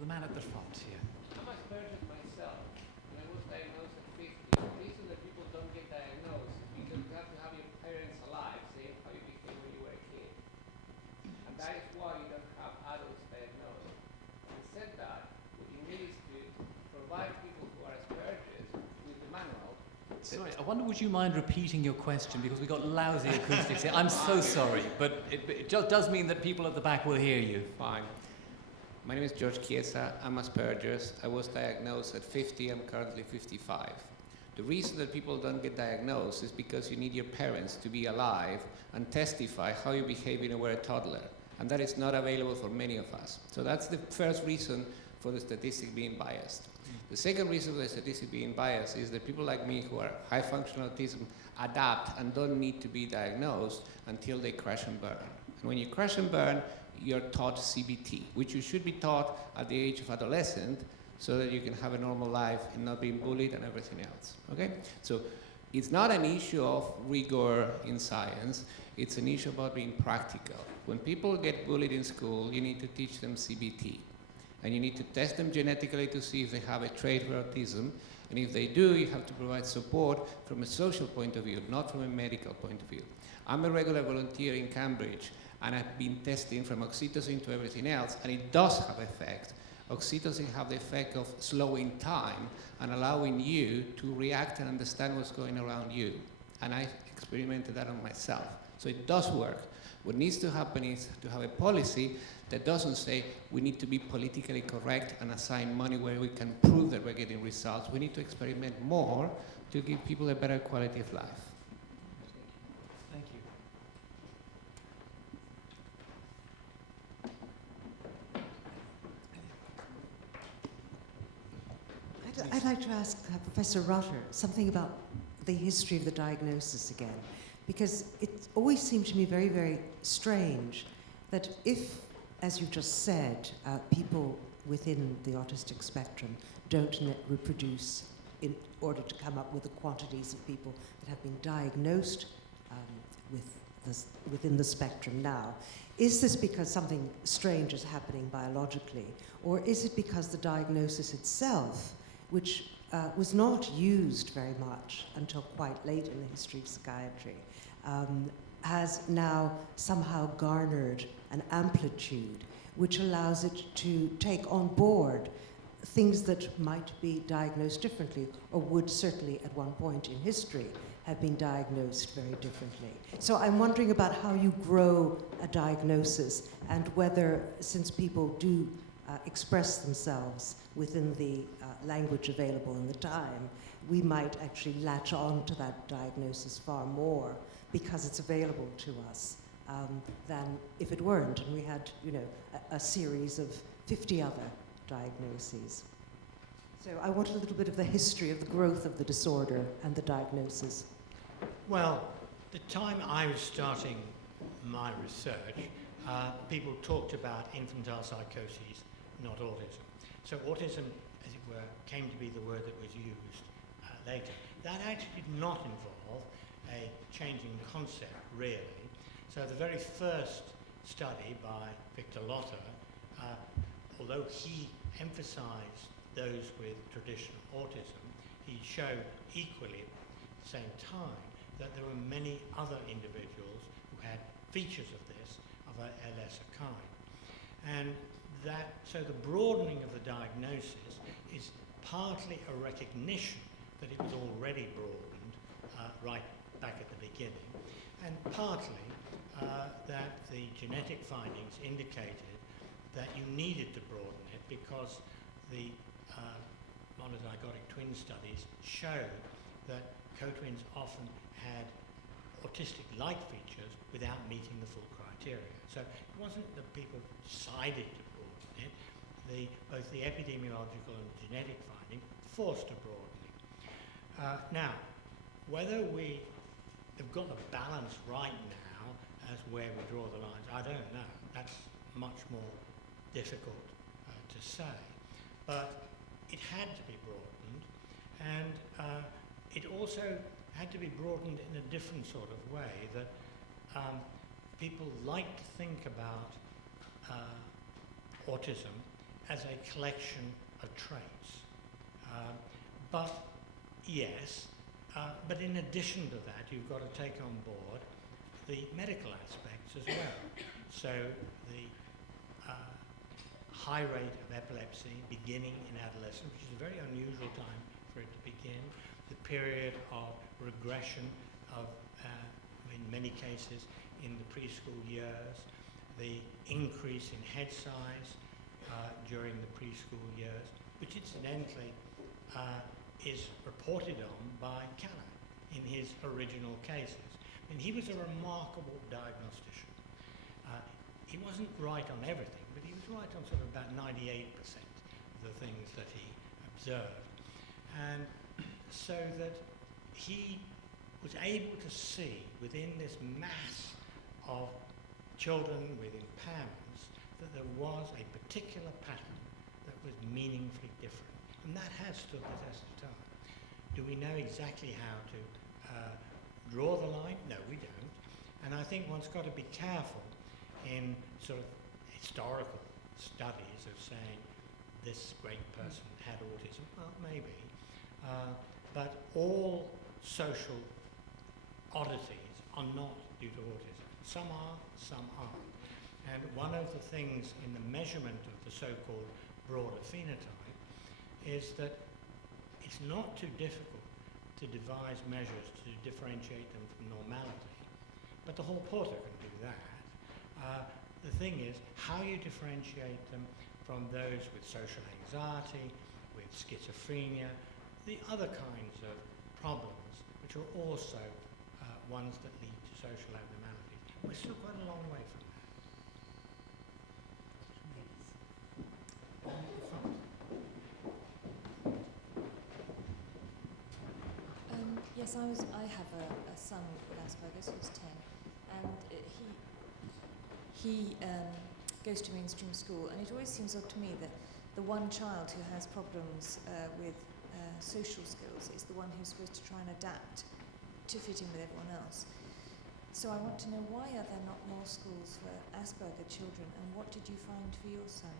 The man at the front here. I'm a surgeon myself, and I was diagnosed at 50. The reason that people don't get diagnosed is because you have to have your parents alive, saying how you became when you were a kid. And that is why you don't have adults diagnosed. Having said that, what you need is to provide people who are Asperger's with the manual. Sorry, I wonder, would you mind repeating your question, because we've got lousy acoustics here. I'm so sorry, but it just does mean that people at the back will hear you. Fine. My name is George Chiesa. I'm Asperger's. I was diagnosed at 50. I'm currently 55. The reason that people don't get diagnosed is because you need your parents to be alive and testify how you behave when you were a toddler. And that is not available for many of us. So that's the first reason for the statistic being biased. The second reason for the statistic being biased is that people like me who are high functional autism adapt and don't need to be diagnosed until they crash and burn. And when you crash and burn, you're taught CBT, which you should be taught at the age of adolescent so that you can have a normal life and not being bullied and everything else, okay? So it's not an issue of rigor in science, it's an issue about being practical. When people get bullied in school, you need to teach them CBT. And you need to test them genetically to see if they have a trait for autism. And if they do, you have to provide support from a social point of view, not from a medical point of view. I'm a regular volunteer in Cambridge, and I've been testing from oxytocin to everything else, and it does have effect. Oxytocin have the effect of slowing time and allowing you to react and understand what's going around you. And I experimented that on myself. So it does work. What needs to happen is to have a policy that doesn't say we need to be politically correct and assign money where we can prove that we're getting results. We need to experiment more to give people a better quality of life. Thank you. I'd like to ask Professor Rutter something about the history of the diagnosis again, because it always seemed to me very, very strange that if, as you just said, people within the autistic spectrum don't reproduce in order to come up with the quantities of people that have been diagnosed within the spectrum now. Is this because something strange is happening biologically, or is it because the diagnosis itself, which was not used very much until quite late in the history of psychiatry, has now somehow garnered an amplitude which allows it to take on board things that might be diagnosed differently, or would certainly at one point in history have been diagnosed very differently. So I'm wondering about how you grow a diagnosis, and whether, since people do express themselves within the language available in the time, we might actually latch on to that diagnosis far more because it's available to us than if it weren't, and we had, you know, a series of 50 other diagnoses. So I wanted a little bit of the history of the growth of the disorder and the diagnosis. Well, the time I was starting my research, people talked about infantile psychoses, not autism. So autism, as it were, came to be the word that was used later. That actually did not involve a changing concept, really. So the very first study by Victor Lotter, although he emphasized those with traditional autism, he showed equally at the same time that there were many other individuals who had features of this of a lesser kind. And that, so the broadening of the diagnosis is partly a recognition that it was already broadened right back at the beginning, and partly that the genetic findings indicated that you needed to broaden it because the monozygotic twin studies showed that co-twins often had autistic-like features without meeting the full criteria. So it wasn't that people decided to broaden it. Both the epidemiological and genetic finding forced a broadening. Now, whether we have got the balance right now as where we draw the lines, I don't know. That's much more difficult to say. But it had to be broadened, and it also had to be broadened in a different sort of way, that people like to think about autism as a collection of traits. But yes, but in addition to that, you've got to take on board the medical aspects as well. So the high rate of epilepsy beginning in adolescence, which is a very unusual time for it to begin, the period of regression of, in many cases, in the preschool years, the increase in head size during the preschool years, which incidentally is reported on by Keller in his original cases. And he was a remarkable diagnostician. He wasn't right on everything, but he was right on sort of about 98% of the things that he observed. And so that he was able to see within this mass of children with impairments that there was a particular pattern that was meaningfully different. And that has stood the test of time. Do we know exactly how to draw the line? No, we don't. And I think one's got to be careful in sort of historical studies of saying this great person had autism. Well, maybe. But all social oddities are not due to autism. Some are, some aren't. And one of the things in the measurement of the so-called broader phenotype is that it's not too difficult to devise measures to differentiate them from normality. But the Hall Porter can do that. The thing is how you differentiate them from those with social anxiety, with schizophrenia, the other kinds of problems which are also ones that lead to social abnormalities. We're still quite a long way from that. Yes, I have a son with Asperger's who's 10, and he goes to mainstream school, and it always seems odd to me that the one child who has problems with social skills is the one who's supposed to try and adapt to fit in with everyone else. So I want to know, why are there not more schools for Asperger children, and what did you find for your son?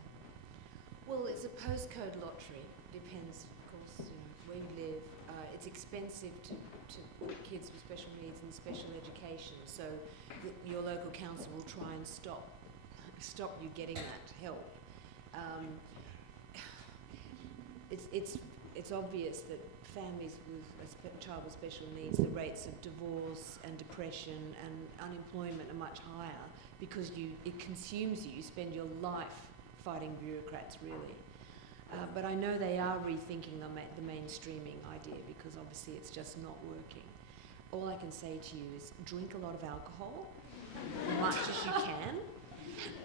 Well, it's a postcode lottery. Depends, of course, where you live. It's expensive to put kids with special needs in special education, so your local council will try and stop you getting that help. It's obvious that families with a child with special needs, the rates of divorce and depression and unemployment are much higher because it consumes you. You spend your life fighting bureaucrats, really. But I know they are rethinking the mainstreaming idea because obviously it's just not working. All I can say to you is drink a lot of alcohol, as much as you can,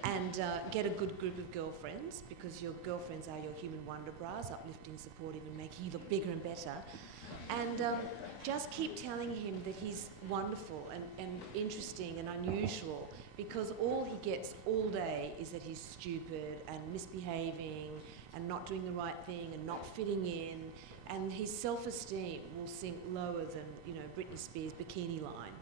and get a good group of girlfriends, because your girlfriends are your human wonder bras, uplifting, supportive, and making you look bigger and better. And just keep telling him that he's wonderful and interesting and unusual, because all he gets all day is that he's stupid and misbehaving and not doing the right thing and not fitting in, and his self-esteem will sink lower than, Britney Spears' bikini line.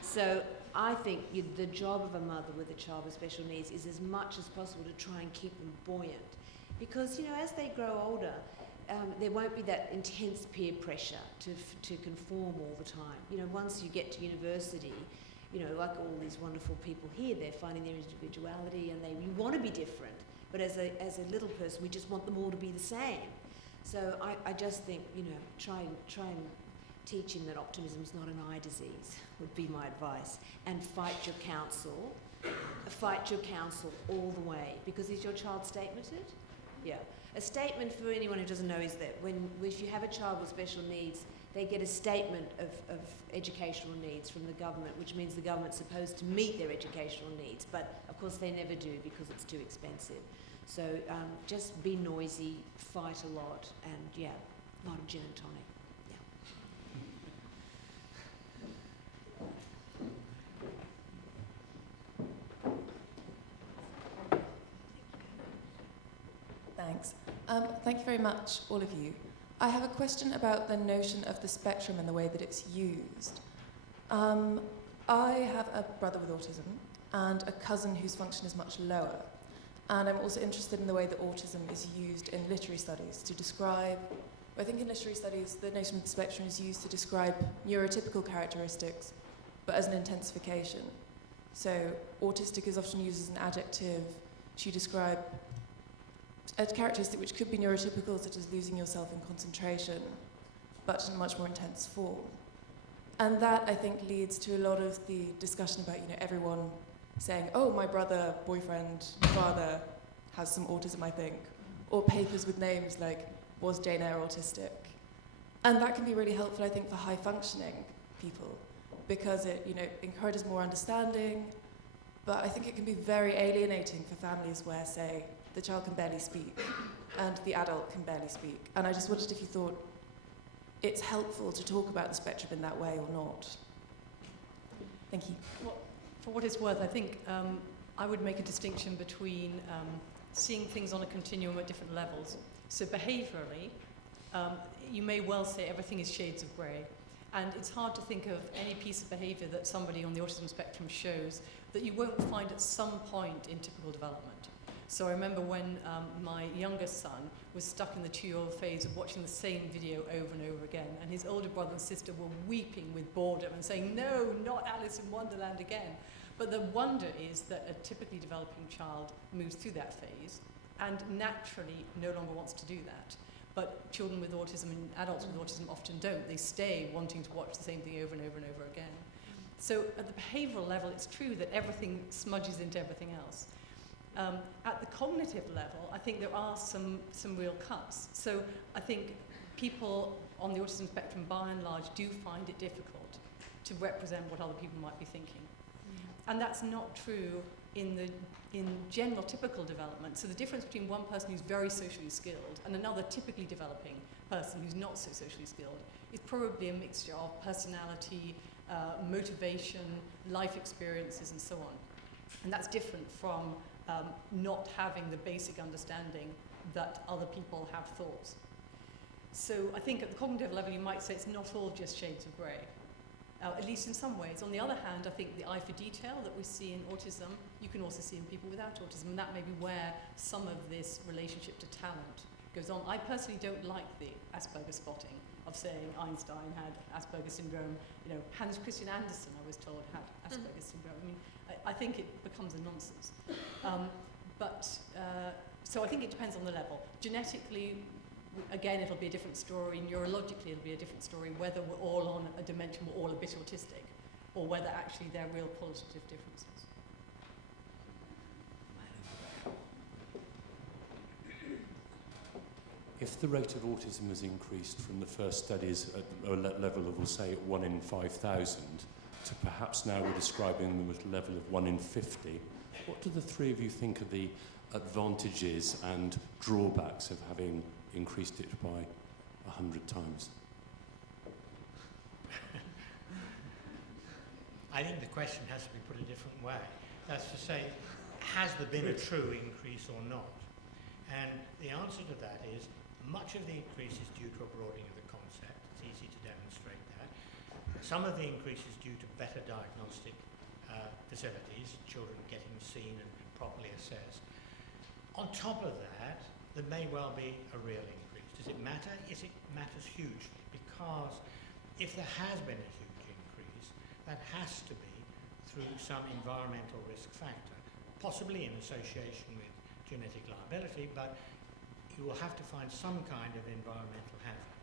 So I think the job of a mother with a child with special needs is as much as possible to try and keep them buoyant, because as they grow older, there won't be that intense peer pressure to conform all the time. Once you get to university, like all these wonderful people here, they're finding their individuality and you want to be different. But as a little person, we just want them all to be the same. So I just think, try and teach him that optimism is not an eye disease, would be my advice. And fight your counsel all the way. Because is your child statemented? Yeah. A statement, for anyone who doesn't know, is that if you have a child with special needs, they get a statement of educational needs from the government, which means the government's supposed to meet their educational needs. But of course they never do because it's too expensive. So just be noisy, fight a lot, and a lot of gin and tonic. Thanks. Thank you very much, all of you. I have a question about the notion of the spectrum and the way that it's used. I have a brother with autism and a cousin whose function is much lower. And I'm also interested in the way that autism is used in literary studies to describe, I think in literary studies, the notion of the spectrum is used to describe neurotypical characteristics, but as an intensification. So autistic is often used as an adjective to describe a characteristic which could be neurotypical, such as losing yourself in concentration, but in a much more intense form. And that, I think, leads to a lot of the discussion about, everyone saying, oh, my brother, boyfriend, father has some autism, I think. Or papers with names like, was Jane Eyre autistic? And that can be really helpful, I think, for high-functioning people, because it, encourages more understanding. But I think it can be very alienating for families where, say, the child can barely speak and the adult can barely speak. And I just wondered if you thought it's helpful to talk about the spectrum in that way or not. Thank you. Well, for what it's worth, I think I would make a distinction between seeing things on a continuum at different levels. So behaviourally, you may well say everything is shades of grey. And it's hard to think of any piece of behaviour that somebody on the autism spectrum shows that you won't find at some point in typical development. So I remember when my youngest son was stuck in the 2-year-old phase of watching the same video over and over again, and his older brother and sister were weeping with boredom and saying, no, not Alice in Wonderland again. But the wonder is that a typically developing child moves through that phase and naturally no longer wants to do that. But children with autism and adults with autism often don't. They stay wanting to watch the same thing over and over and over again. So at the behavioural level, it's true that everything smudges into everything else. At the cognitive level, I think there are some real cuts. So I think people on the autism spectrum, by and large, do find it difficult to represent what other people might be thinking. And that's not true in general typical development. So the difference between one person who's very socially skilled and another typically developing person who's not so socially skilled is probably a mixture of personality, motivation, life experiences, and so on. And that's different from not having the basic understanding that other people have thoughts. So I think at the cognitive level you might say it's not all just shades of grey. At least in some ways. On the other hand, I think the eye for detail that we see in autism, you can also see in people without autism, and that may be where some of this relationship to talent goes on. I personally don't like the Asperger spotting of saying Einstein had Asperger syndrome. Hans Christian Andersen, I was told, had Asperger syndrome. I mean, I think it becomes a nonsense. So I think it depends on the level. Genetically, again, it'll be a different story. Neurologically, it'll be a different story, whether we're all on a dimension, we're all a bit autistic, or whether actually there are real qualitative differences. If the rate of autism has increased from the first studies at a level of, we'll say, 1 in 5,000, to perhaps now we're describing them at a level of 1 in 50, what do the three of you think are the advantages and drawbacks of having increased it by 100 times? I think the question has to be put a different way. That's to say, has there been a true increase or not? And the answer to that is, much of the increase is due to a broadening of the concept. It's easy to demonstrate that. Some of the increase is due to better diagnostic facilities, children getting seen and properly assessed. On top of that, there may well be a real increase. Does it matter? It matters hugely, because if there has been a huge increase, that has to be through some environmental risk factor, possibly in association with genetic liability, but you will have to find some kind of environmental hazard.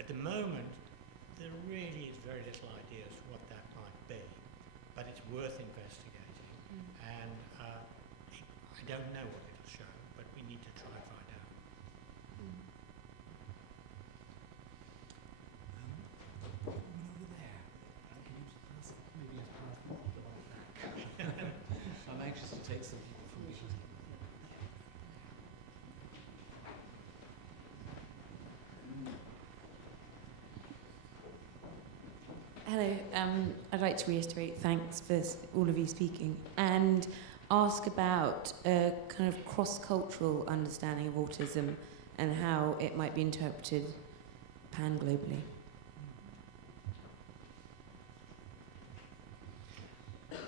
At the moment, there really is very little idea as to what that might be, but it's worth investigating. And I don't know what it'll show, but we need to try and find out. Over there. Can you just pass, maybe just pass the one back? I'm anxious to take some people from the Hello, I'd like to reiterate thanks for all of you speaking and ask about a kind of cross-cultural understanding of autism and how it might be interpreted pan-globally.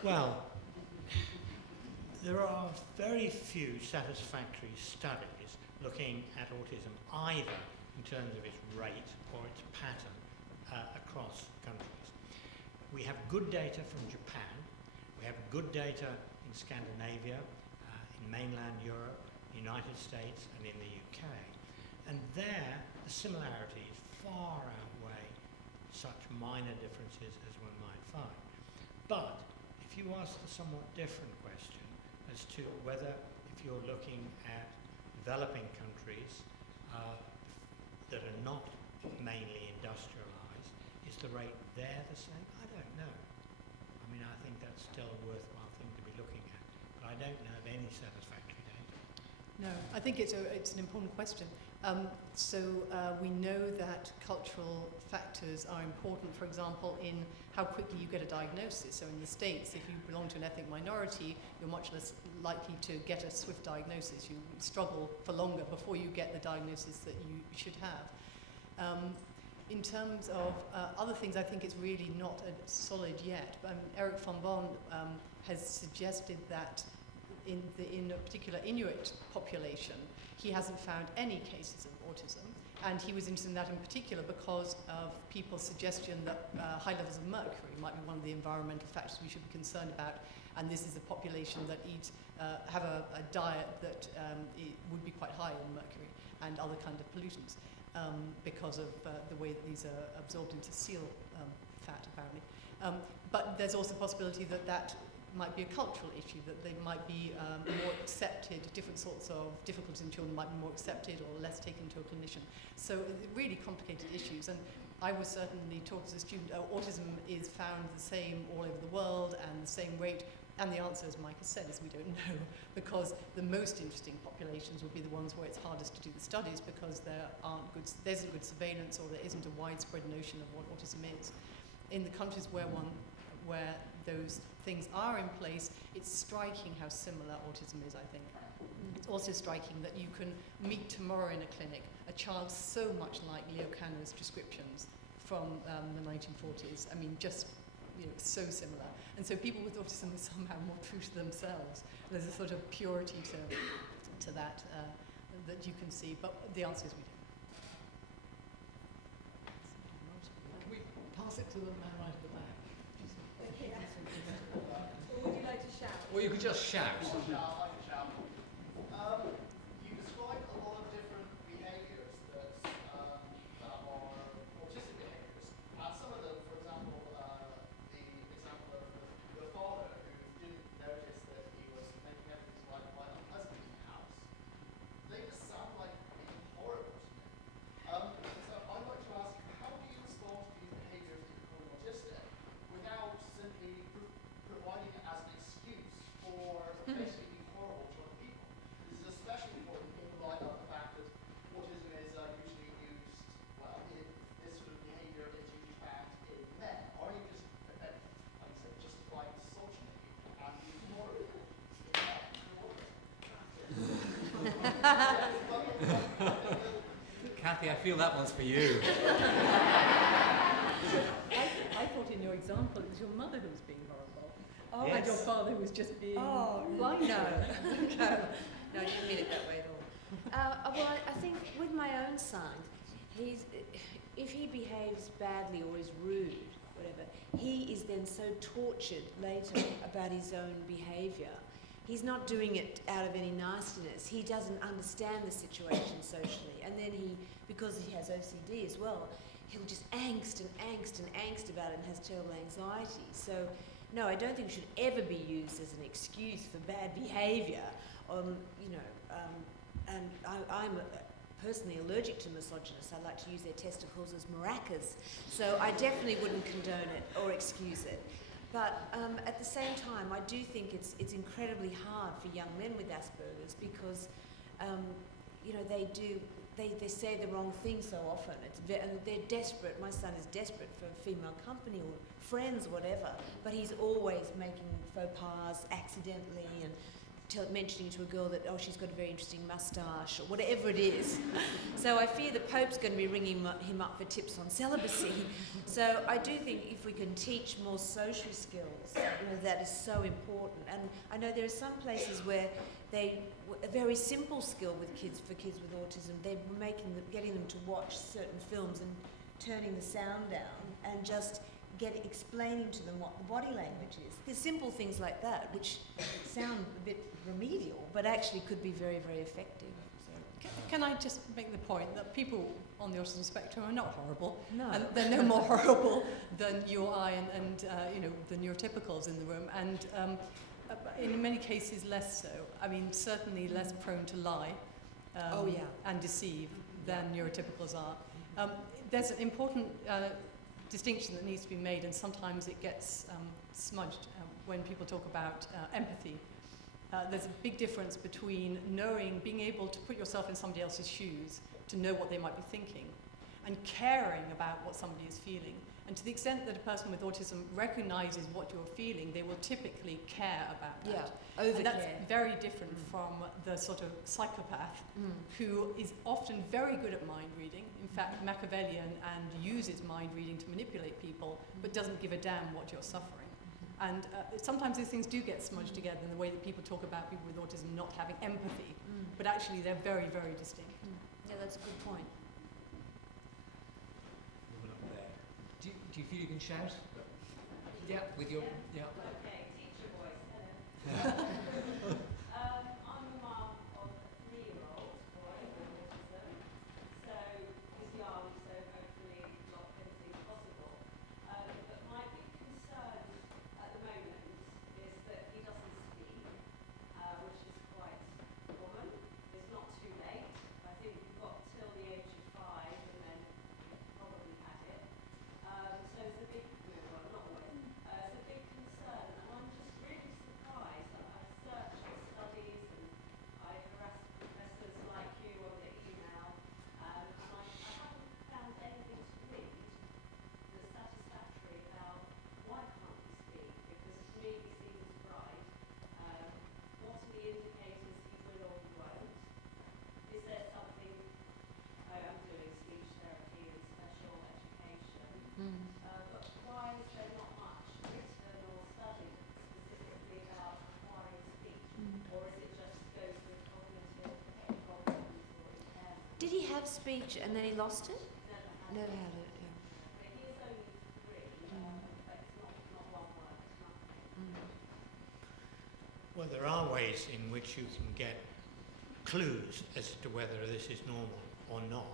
Well, there are very few satisfactory studies looking at autism either in terms of its rate or its pattern across countries. We have good data from Japan, we have good data in Scandinavia, in mainland Europe, United States and in the UK. And there, the similarities far outweigh such minor differences as one might find. But if you ask the somewhat different question as to whether, if you're looking at developing countries that are not mainly industrialised, is the rate there the same? I don't know. I mean, I think that's still a worthwhile thing to be looking at, but I don't know of any satisfactory data. No, I think it's an important question. We know that cultural factors are important, for example, in how quickly you get a diagnosis. So in the States, if you belong to an ethnic minority, you're much less likely to get a swift diagnosis. You struggle for longer before you get the diagnosis that you should have. In terms of other things, I think it's really not solid yet. Eric von Bonn has suggested that in a particular Inuit population, he hasn't found any cases of autism, and he was interested in that in particular because of people's suggestion that high levels of mercury might be one of the environmental factors we should be concerned about, and this is a population that have a diet that would be quite high in mercury and other kind of pollutants because of the way that these are absorbed into seal fat, apparently. But there's also the possibility that that might be a cultural issue, that they might be more accepted, different sorts of difficulties in children might be more accepted or less taken to a clinician. So really complicated issues. And I was certainly taught as a student, autism is found the same all over the world and the same rate. And the answer, as Mike has said, is we don't know, because the most interesting populations would be the ones where it's hardest to do the studies because there isn't good surveillance or there isn't a widespread notion of what autism is. In the countries where those things are in place, it's striking how similar autism is, I think. It's also striking that you can meet tomorrow in a clinic a child so much like Leo Kanner's descriptions from the 1940s. I mean, just so similar. And so people with autism are somehow more true to themselves. There's a sort of purity to that that you can see. But the answer is we don't. Can we pass it to the man right at the back? Or would you like to shout? Or you could just shout. I can shout. You described a lot of different behaviours that are autistic behaviours. Some of them, for example, the example of the father who didn't notice that he was making everything right quite unpleasant in the house. They just sound like being horrible to me. So I'd like to ask, how do you respond to these behaviours that you're calling autistic without simply providing it as an excuse for basically being horrible to other people? This is especially important in light of the fact that autism is usually used, this sort of behaviour is usually found in men. Are you just, like I said, justifying misogyny and being horrible in men? Kathy, I feel that one's for you. I thought in your example it was your mother who was being horrible. Oh, And your father was just being blind. No, I didn't mean it that way at all. Well, I think with my own son, if he behaves badly or is rude, whatever, he is then so tortured later about his own behaviour. He's not doing it out of any nastiness. He doesn't understand the situation socially. And then because he has OCD as well, he'll just angst about it and has terrible anxiety. So, no, I don't think it should ever be used as an excuse for bad behaviour. And I'm personally allergic to misogynists. I like to use their testicles as maracas. So I definitely wouldn't condone it or excuse it. But at the same time, I do think it's incredibly hard for young men with Asperger's because, they say the wrong thing so often. And they're desperate. My son is desperate for female company or friends or whatever, but he's always making faux pas accidentally and mentioning to a girl that, she's got a very interesting moustache or whatever it is. So I fear the Pope's going to be ringing him up for tips on celibacy. So I do think if we can teach more social skills, that is so important. And I know there are some places where a very simple skill for kids with autism, they're getting them to watch certain films and turning the sound down and just explaining to them what the body language is. There's simple things like that, which sound a bit remedial, but actually could be very, very effective. So. Can I just make the point that people on the autism spectrum are not horrible? No. And they're no more horrible than you or I and the neurotypicals in the room. And in many cases, less so. I mean, certainly less prone to lie and deceive than neurotypicals are. There's an important distinction that needs to be made, and sometimes it gets smudged when people talk about empathy. There's a big difference between being able to put yourself in somebody else's shoes, to know what they might be thinking, and caring about what somebody is feeling. And to the extent that a person with autism recognizes what you're feeling, they will typically care about that. Yeah, overcare. And that's very different from the sort of psychopath who is often very good at mind reading, in fact Machiavellian, and uses mind reading to manipulate people, but doesn't give a damn what you're suffering. And sometimes these things do get smudged together in the way that people talk about people with autism not having empathy, but actually they're very, very distinct. Yeah, that's a good point. Do you feel you can shout? Yeah, with your... Yeah. Okay, teacher voice, hello. I'm a mum of a 3-year-old boy with autism, so he's young, so hopefully not anything possible. But my big concern at the moment is that he doesn't speak, which is quite common. It's not too late. I think we've got till the age of 5 and then probably had it. So it's a big, well, not always, it's a big concern, and I'm just really surprised that I've searched for studies and I harassed professors like you on the email, and I haven't found anything to read that's satisfactory about why can't he speak, because to me he seems bright. What are the indicators he will or won't? Is there something, I'm doing speech therapy and special education, but why is there not much written or studied specifically about acquiring speech? Or is it just goes with cognitive problems or impairment? Did he have speech and then he lost it? Never had it, yeah. But he is only 3, but it's not one word, it's nothing. Well, there are ways in which you can get clues as to whether this is normal or not,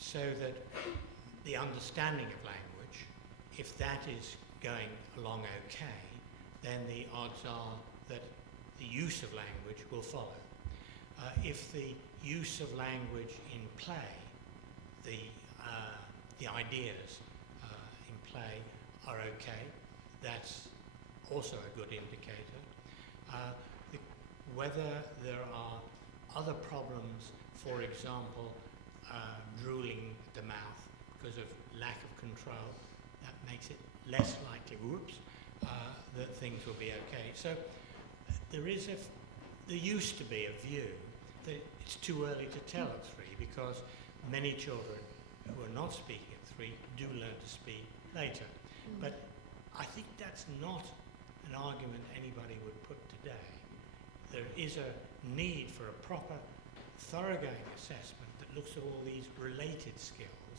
so that the understanding of language, if that is going along okay, then the odds are that the use of language will follow. If the use of language in play, the ideas in play are okay, that's also a good indicator. Whether there are other problems, for example, drooling the mouth because of lack of control, that makes it less likely, that things will be okay. So there used to be a view that it's too early to tell at 3, because many children who are not speaking at 3 do learn to speak later. But I think that's not an argument anybody would put today. There is a need for a proper, thoroughgoing assessment that looks at all these related skills,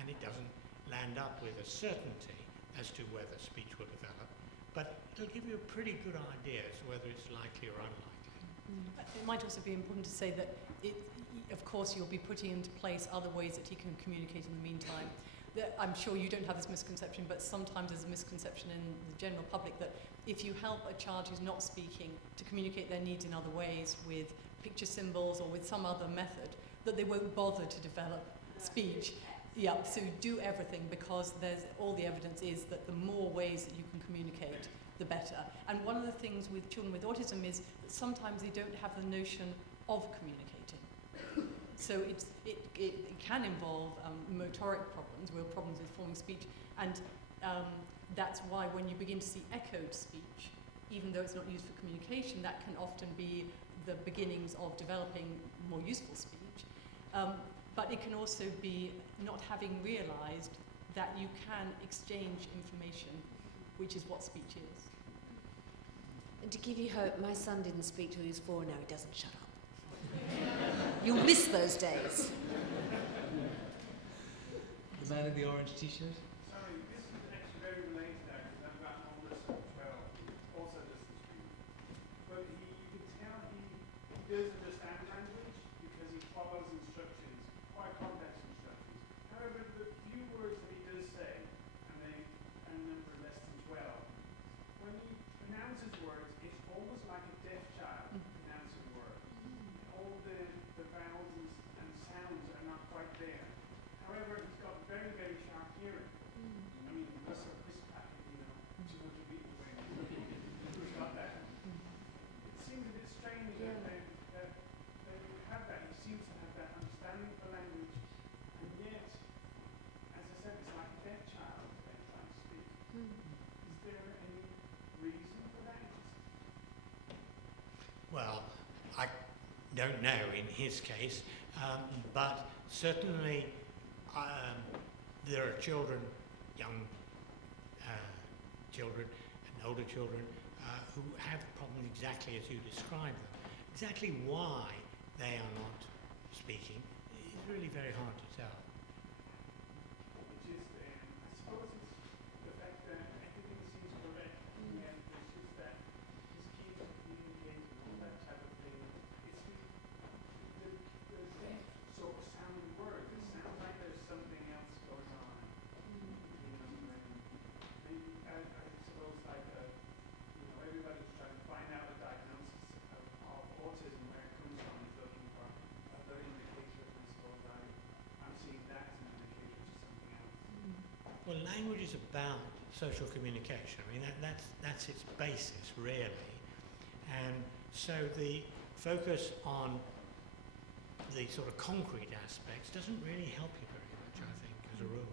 and it doesn't land up with a certainty as to whether speech will develop, but it'll give you a pretty good idea as to whether it's likely or unlikely. It might also be important to say that, of course, you'll be putting into place other ways that he can communicate in the meantime. I'm sure you don't have this misconception, but sometimes there's a misconception in the general public that if you help a child who's not speaking to communicate their needs in other ways, with picture symbols or with some other method, that they won't bother to develop speech. Yeah, so do everything, because all the evidence is that the more ways that you can communicate, the better. And one of the things with children with autism is that sometimes they don't have the notion of communicating. So it can involve motoric problems, real problems with forming speech, and that's why when you begin to see echoed speech, even though it's not used for communication, that can often be the beginnings of developing more useful speech. But it can also be not having realised that you can exchange information, which is what speech is. And to give you hope, my son didn't speak till he was 4, now he doesn't shut up. You'll miss those days. The man in the orange t-shirt. Sorry, this is actually very related to that, because I've got an oldest son as well, also doesn't speak. But you can tell he does understand language because he follows instructions, quite complex instructions. However, the few words that he does say, and they number less than 12, when he pronounces words, it's almost like a deaf child pronouncing words. All the vowels and sounds are not quite there. don't know in his case, but certainly there are children, young children and older children, who have problems exactly as you describe them. Exactly why they are not speaking is really very hard to tell. Which is, I suppose it's the fact that everything seems correct, and yet it's just that these kids are communicating and all that type of thing. It's the left sort of sounding word. It sounds like there's something else going on. Maybe, I suppose, like, everybody's trying to find out a diagnosis of autism, where it comes from, is looking for other indicators, and I suppose I'm seeing that as an indicator to something else. Well, language is about social communication. I mean, that's its basis, really. And so the focus on the sort of concrete aspects doesn't really help you very much, I think, as a rule.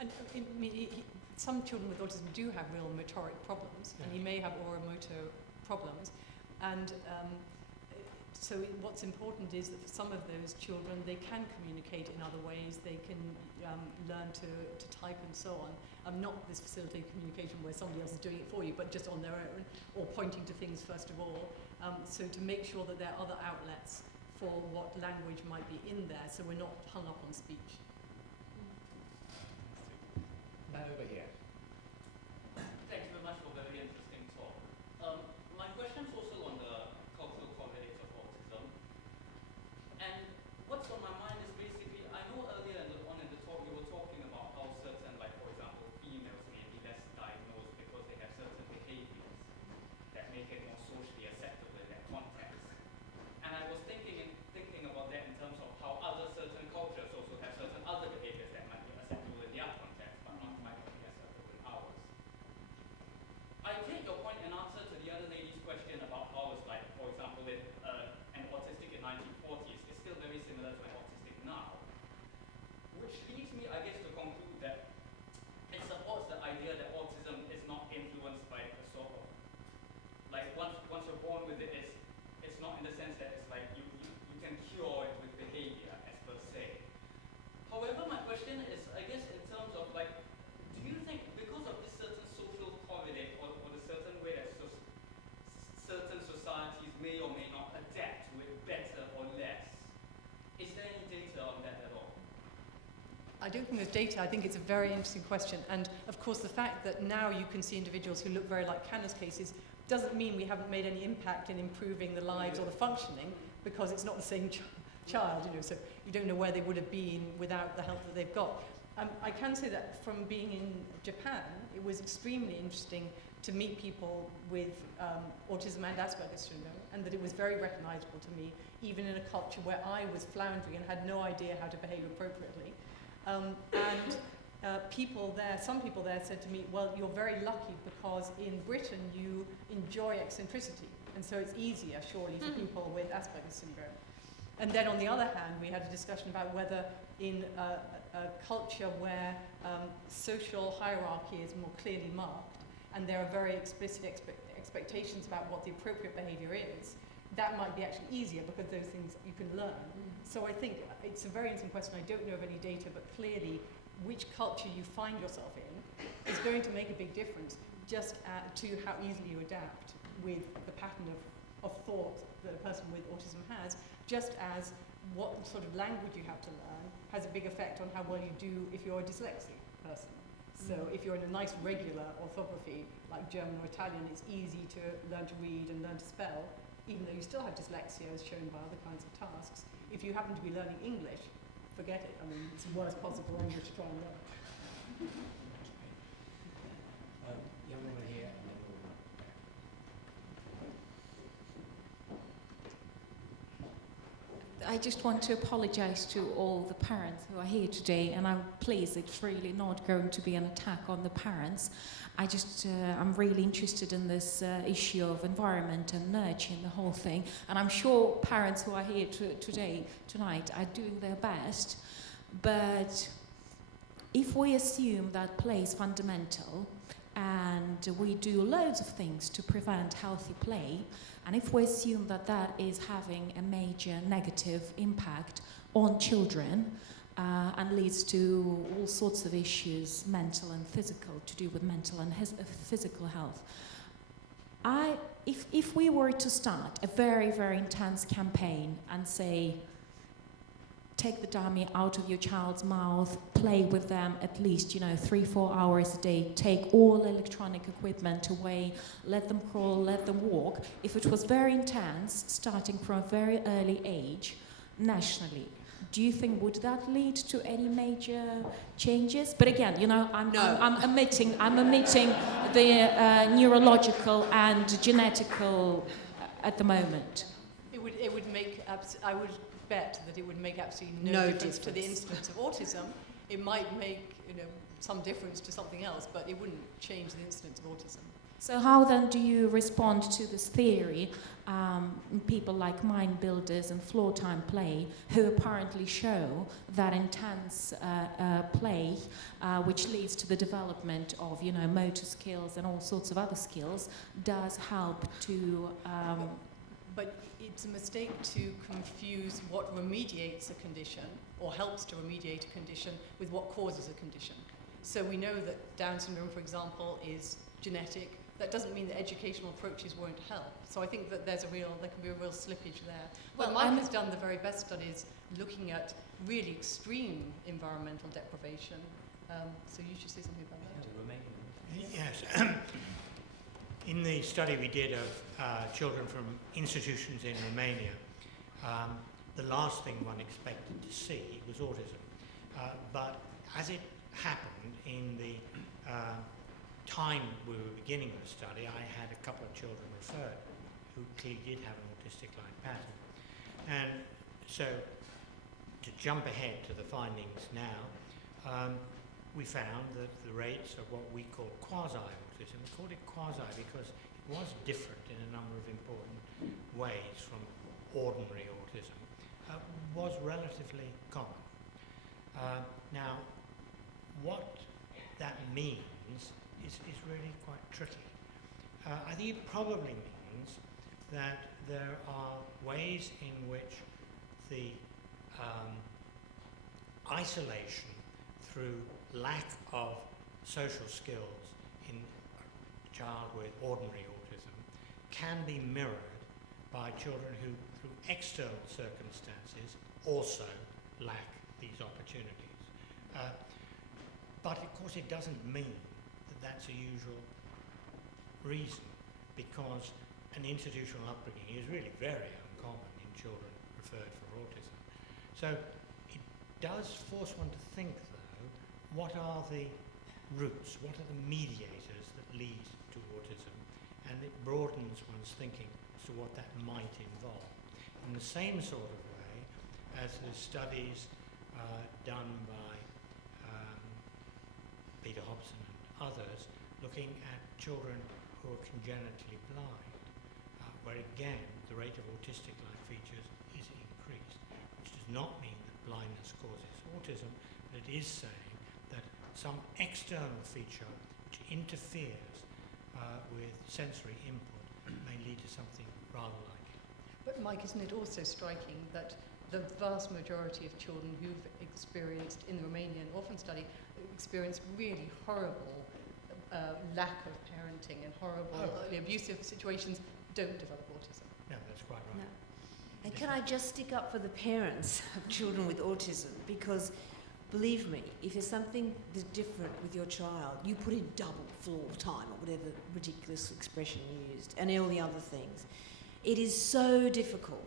And I mean, some children with autism do have real motoric problems, and he may have oromotor problems. And so what's important is that for some of those children, they can communicate in other ways. They can learn to type and so on. Not this facilitated communication where somebody else is doing it for you, but just on their own, or pointing to things first of all. So to make sure that there are other outlets for what language might be in there, so we're not hung up on speech. Man over here. Thanks very much for a very interesting talk. My question is also on the cultural correlates of autism. And what's on my mind is basically, I know earlier on in the talk you were talking about how certain, like for example, females may be less diagnosed because they have certain behaviors that make it more socially acceptable in that context. And I was thinking about that in terms of how other certain cultures also have certain other behaviors that might be acceptable in their context, but might not be acceptable in ours. I take your point in answer to the other lady's question about how it's like, for example, with an autistic in 1940s is still very similar to an autistic now. Which leads me, I guess, to conclude that it supports the idea that autism is not influenced by a sort of, like once you're born with it, it's not in the sense that it's like you can cure it with behavior as per se. However, my question is, I guess, in terms of like, do you think because of this certain social correlate or the certain way that certain societies may or may not adapt to it better or less, is there any data on that at all? I don't think there's data. I think it's a very interesting question. And of course, the fact that now you can see individuals who look very like Canna's cases doesn't mean we haven't made any impact in improving the lives or the functioning, because it's not the same child, so you don't know where they would have been without the help that they've got. I can say that from being in Japan, it was extremely interesting to meet people with autism and Asperger's syndrome, and that it was very recognizable to me, even in a culture where I was floundering and had no idea how to behave appropriately. Some people there said to me, well, you're very lucky because in Britain you enjoy eccentricity, and so it's easier, surely, for people with Asperger's syndrome. And then on the other hand, we had a discussion about whether in a culture where social hierarchy is more clearly marked, and there are very explicit expectations about what the appropriate behavior is, that might be actually easier because those things you can learn. So I think it's a very interesting question. I don't know of any data, but clearly which culture you find yourself in is going to make a big difference just to how easily you adapt with the pattern of thought that a person with autism has, just as what sort of language you have to learn has a big effect on how well you do if you're a dyslexic person. So if you're in a nice regular orthography like German or Italian, it's easy to learn to read and learn to spell, even though you still have dyslexia as shown by other kinds of tasks. If you happen to be learning English, forget it. I mean, it's the worst possible language to try and learn. Young woman here. I just want to apologise to all the parents who are here today, and I'm pleased it's really not going to be an attack on the parents. I'm really interested in this issue of environment and nurturing the whole thing, and I'm sure parents who are here tonight are doing their best. But if we assume that play is fundamental, and we do loads of things to prevent healthy play, and if we assume that that is having a major negative impact on children and leads to all sorts of issues, mental and physical, to do with mental and physical health, if we were to start a very, very intense campaign and say, take the dummy out of your child's mouth, play with them at least, 3-4 hours a day, take all electronic equipment away, let them crawl, let them walk. If it was very intense, starting from a very early age, nationally, do you think would that lead to any major changes? But again, I'm omitting the neurological and genetical at the moment. It would make I would bet that it would make absolutely no difference to the incidence of autism. It might make some difference to something else, but it wouldn't change the incidence of autism. So how then do you respond to this theory, people like mind builders and floor time play, who apparently show that intense play, which leads to the development of motor skills and all sorts of other skills, does help to... But it's a mistake to confuse what remediates a condition or helps to remediate a condition with what causes a condition. So we know that Down syndrome, for example, is genetic. That doesn't mean that educational approaches won't help. So I think that there can be a real slippage there. Well, Mike has done the very best studies looking at really extreme environmental deprivation. So you should say something about that. Yes. In the study we did of children from institutions in Romania, the last thing one expected to see was autism. But as it happened in the time we were beginning the study, I had a couple of children referred who clearly did have an autistic-like pattern. And so, to jump ahead to the findings now, we found that the rates of what we call quasi-autism, we called it quasi because it was different in a number of important ways from ordinary autism, was relatively common. Now, what that means is really quite tricky. I think it probably means that there are ways in which the isolation through lack of social skills in a child with ordinary autism can be mirrored by children who, through external circumstances, also lack these opportunities. But of course it doesn't mean that that's a usual reason, because an institutional upbringing is really very uncommon in children referred for autism. So it does force one to think, though, what are the roots, what are the mediators that lead to autism, and it broadens one's thinking as to what that might involve. In the same sort of way as the studies done by Peter Hobson and others, looking at children who are congenitally blind, where again the rate of autistic-like features is increased, which does not mean that blindness causes autism, but it is saying that some external feature which interferes with sensory input may lead to something rather like it. But Mike, isn't it also striking that the vast majority of children who've experienced, in the Romanian orphan study, experienced really horrible lack of parenting and horrible abusive situations don't develop autism? No, that's quite right. No. And can I just stick up for the parents of children with autism? Because believe me, if there's something that's different with your child, you put in double floor time or whatever ridiculous expression you used, and all the other things. It is so difficult.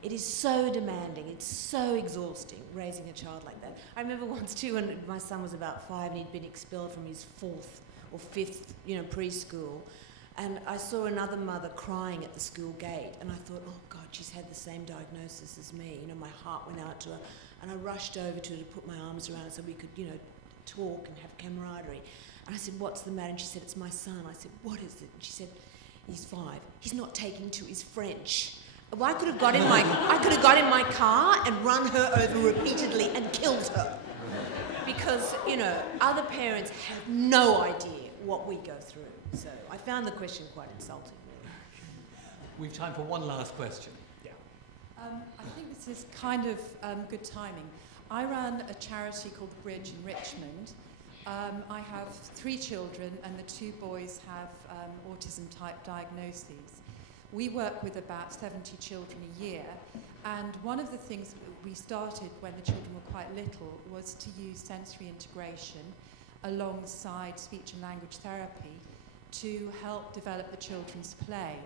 It is so demanding. It's so exhausting raising a child like that. I remember once too, when my son was about 5 and he'd been expelled from his 4th or 5th, preschool, and I saw another mother crying at the school gate, and I thought, oh God, she's had the same diagnosis as me. My heart went out to her, and I rushed over to her to put my arms around her so we could, talk and have camaraderie. And I said, what's the matter? And she said, it's my son. I said, what is it? And she said, he's 5. He's not taking to his French. Well, I could have got in my car and run her over repeatedly and killed her. Because, other parents have no idea what we go through. So I found the question quite insulting. We've time for one last question. Yeah. I think this is kind of good timing. I run a charity called Bridge in Richmond. I have 3 children, and the 2 boys have autism-type diagnoses. We work with about 70 children a year, and one of the things we started when the children were quite little was to use sensory integration alongside speech and language therapy to help develop the children's play.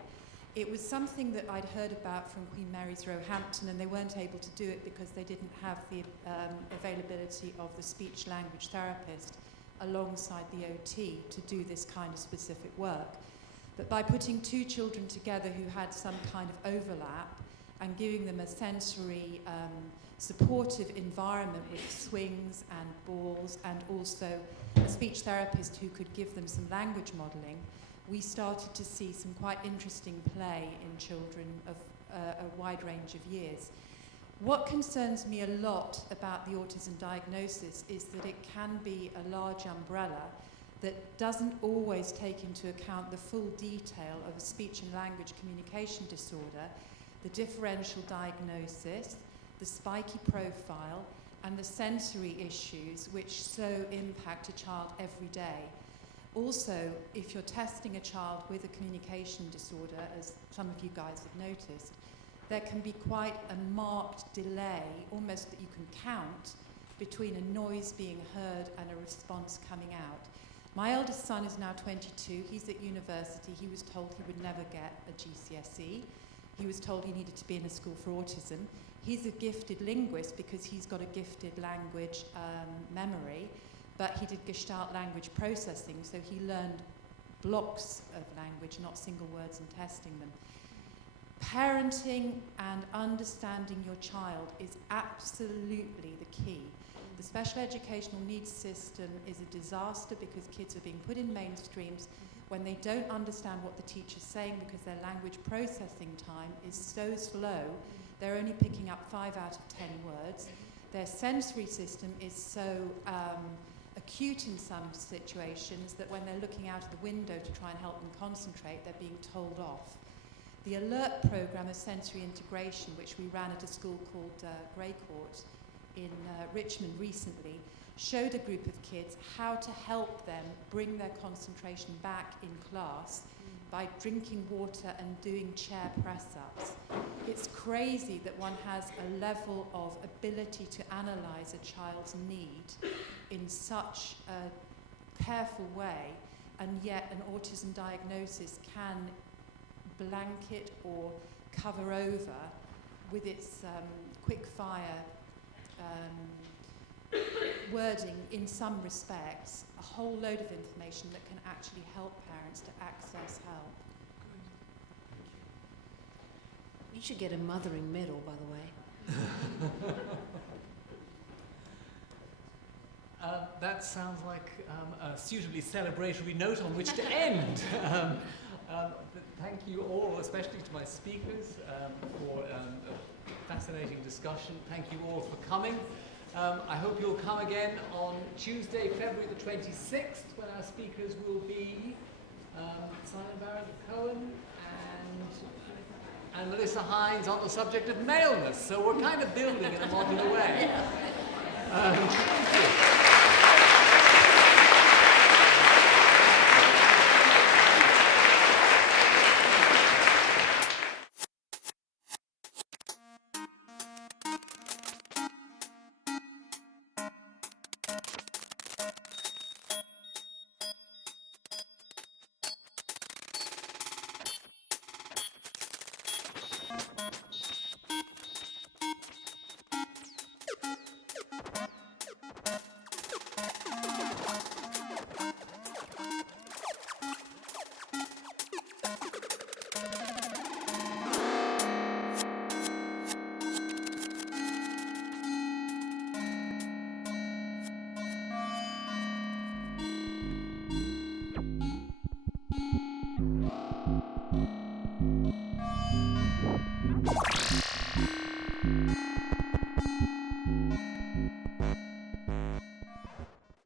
It was something that I'd heard about from Queen Mary's Roehampton, and they weren't able to do it because they didn't have the availability of the speech language therapist alongside the OT to do this kind of specific work. But by putting 2 children together who had some kind of overlap and giving them a sensory supportive environment with swings and balls, and also a speech therapist who could give them some language modelling, we started to see some quite interesting play in children of a wide range of years. What concerns me a lot about the autism diagnosis is that it can be a large umbrella that doesn't always take into account the full detail of a speech and language communication disorder, the differential diagnosis, the spiky profile, and the sensory issues which so impact a child every day. Also, if you're testing a child with a communication disorder, as some of you guys have noticed, there can be quite a marked delay, almost that you can count, between a noise being heard and a response coming out. My eldest son is now 22. He's at university. He was told he would never get a GCSE. He was told he needed to be in a school for autism. He's a gifted linguist because he's got a gifted language memory, but he did Gestalt language processing, so he learned blocks of language, not single words, and testing them. Parenting and understanding your child is absolutely the key. The special educational needs system is a disaster because kids are being put in mainstreams when they don't understand what the teacher's saying because their language processing time is so slow, they're only picking up 5 out of 10 words. Their sensory system is so acute in some situations that when they're looking out of the window to try and help them concentrate, they're being told off. The ALERT program of sensory integration, which we ran at a school called Greycourt in Richmond recently, showed a group of kids how to help them bring their concentration back in class by drinking water and doing chair press-ups. It's crazy that one has a level of ability to analyse a child's need in such a careful way, and yet an autism diagnosis can blanket or cover over with its quick-fire wording in some respects a whole load of information that can actually help parents to access help. You should get a mothering medal, by the way. That sounds like a suitably celebratory note on which to end. Thank you all, especially to my speakers, for a fascinating discussion. Thank you all for coming. I hope you'll come again on Tuesday, February the 26th, when our speakers will be Simon Barrett-Cohen and Melissa Hines on the subject of maleness. So we're kind of building in a modular way. Thank you.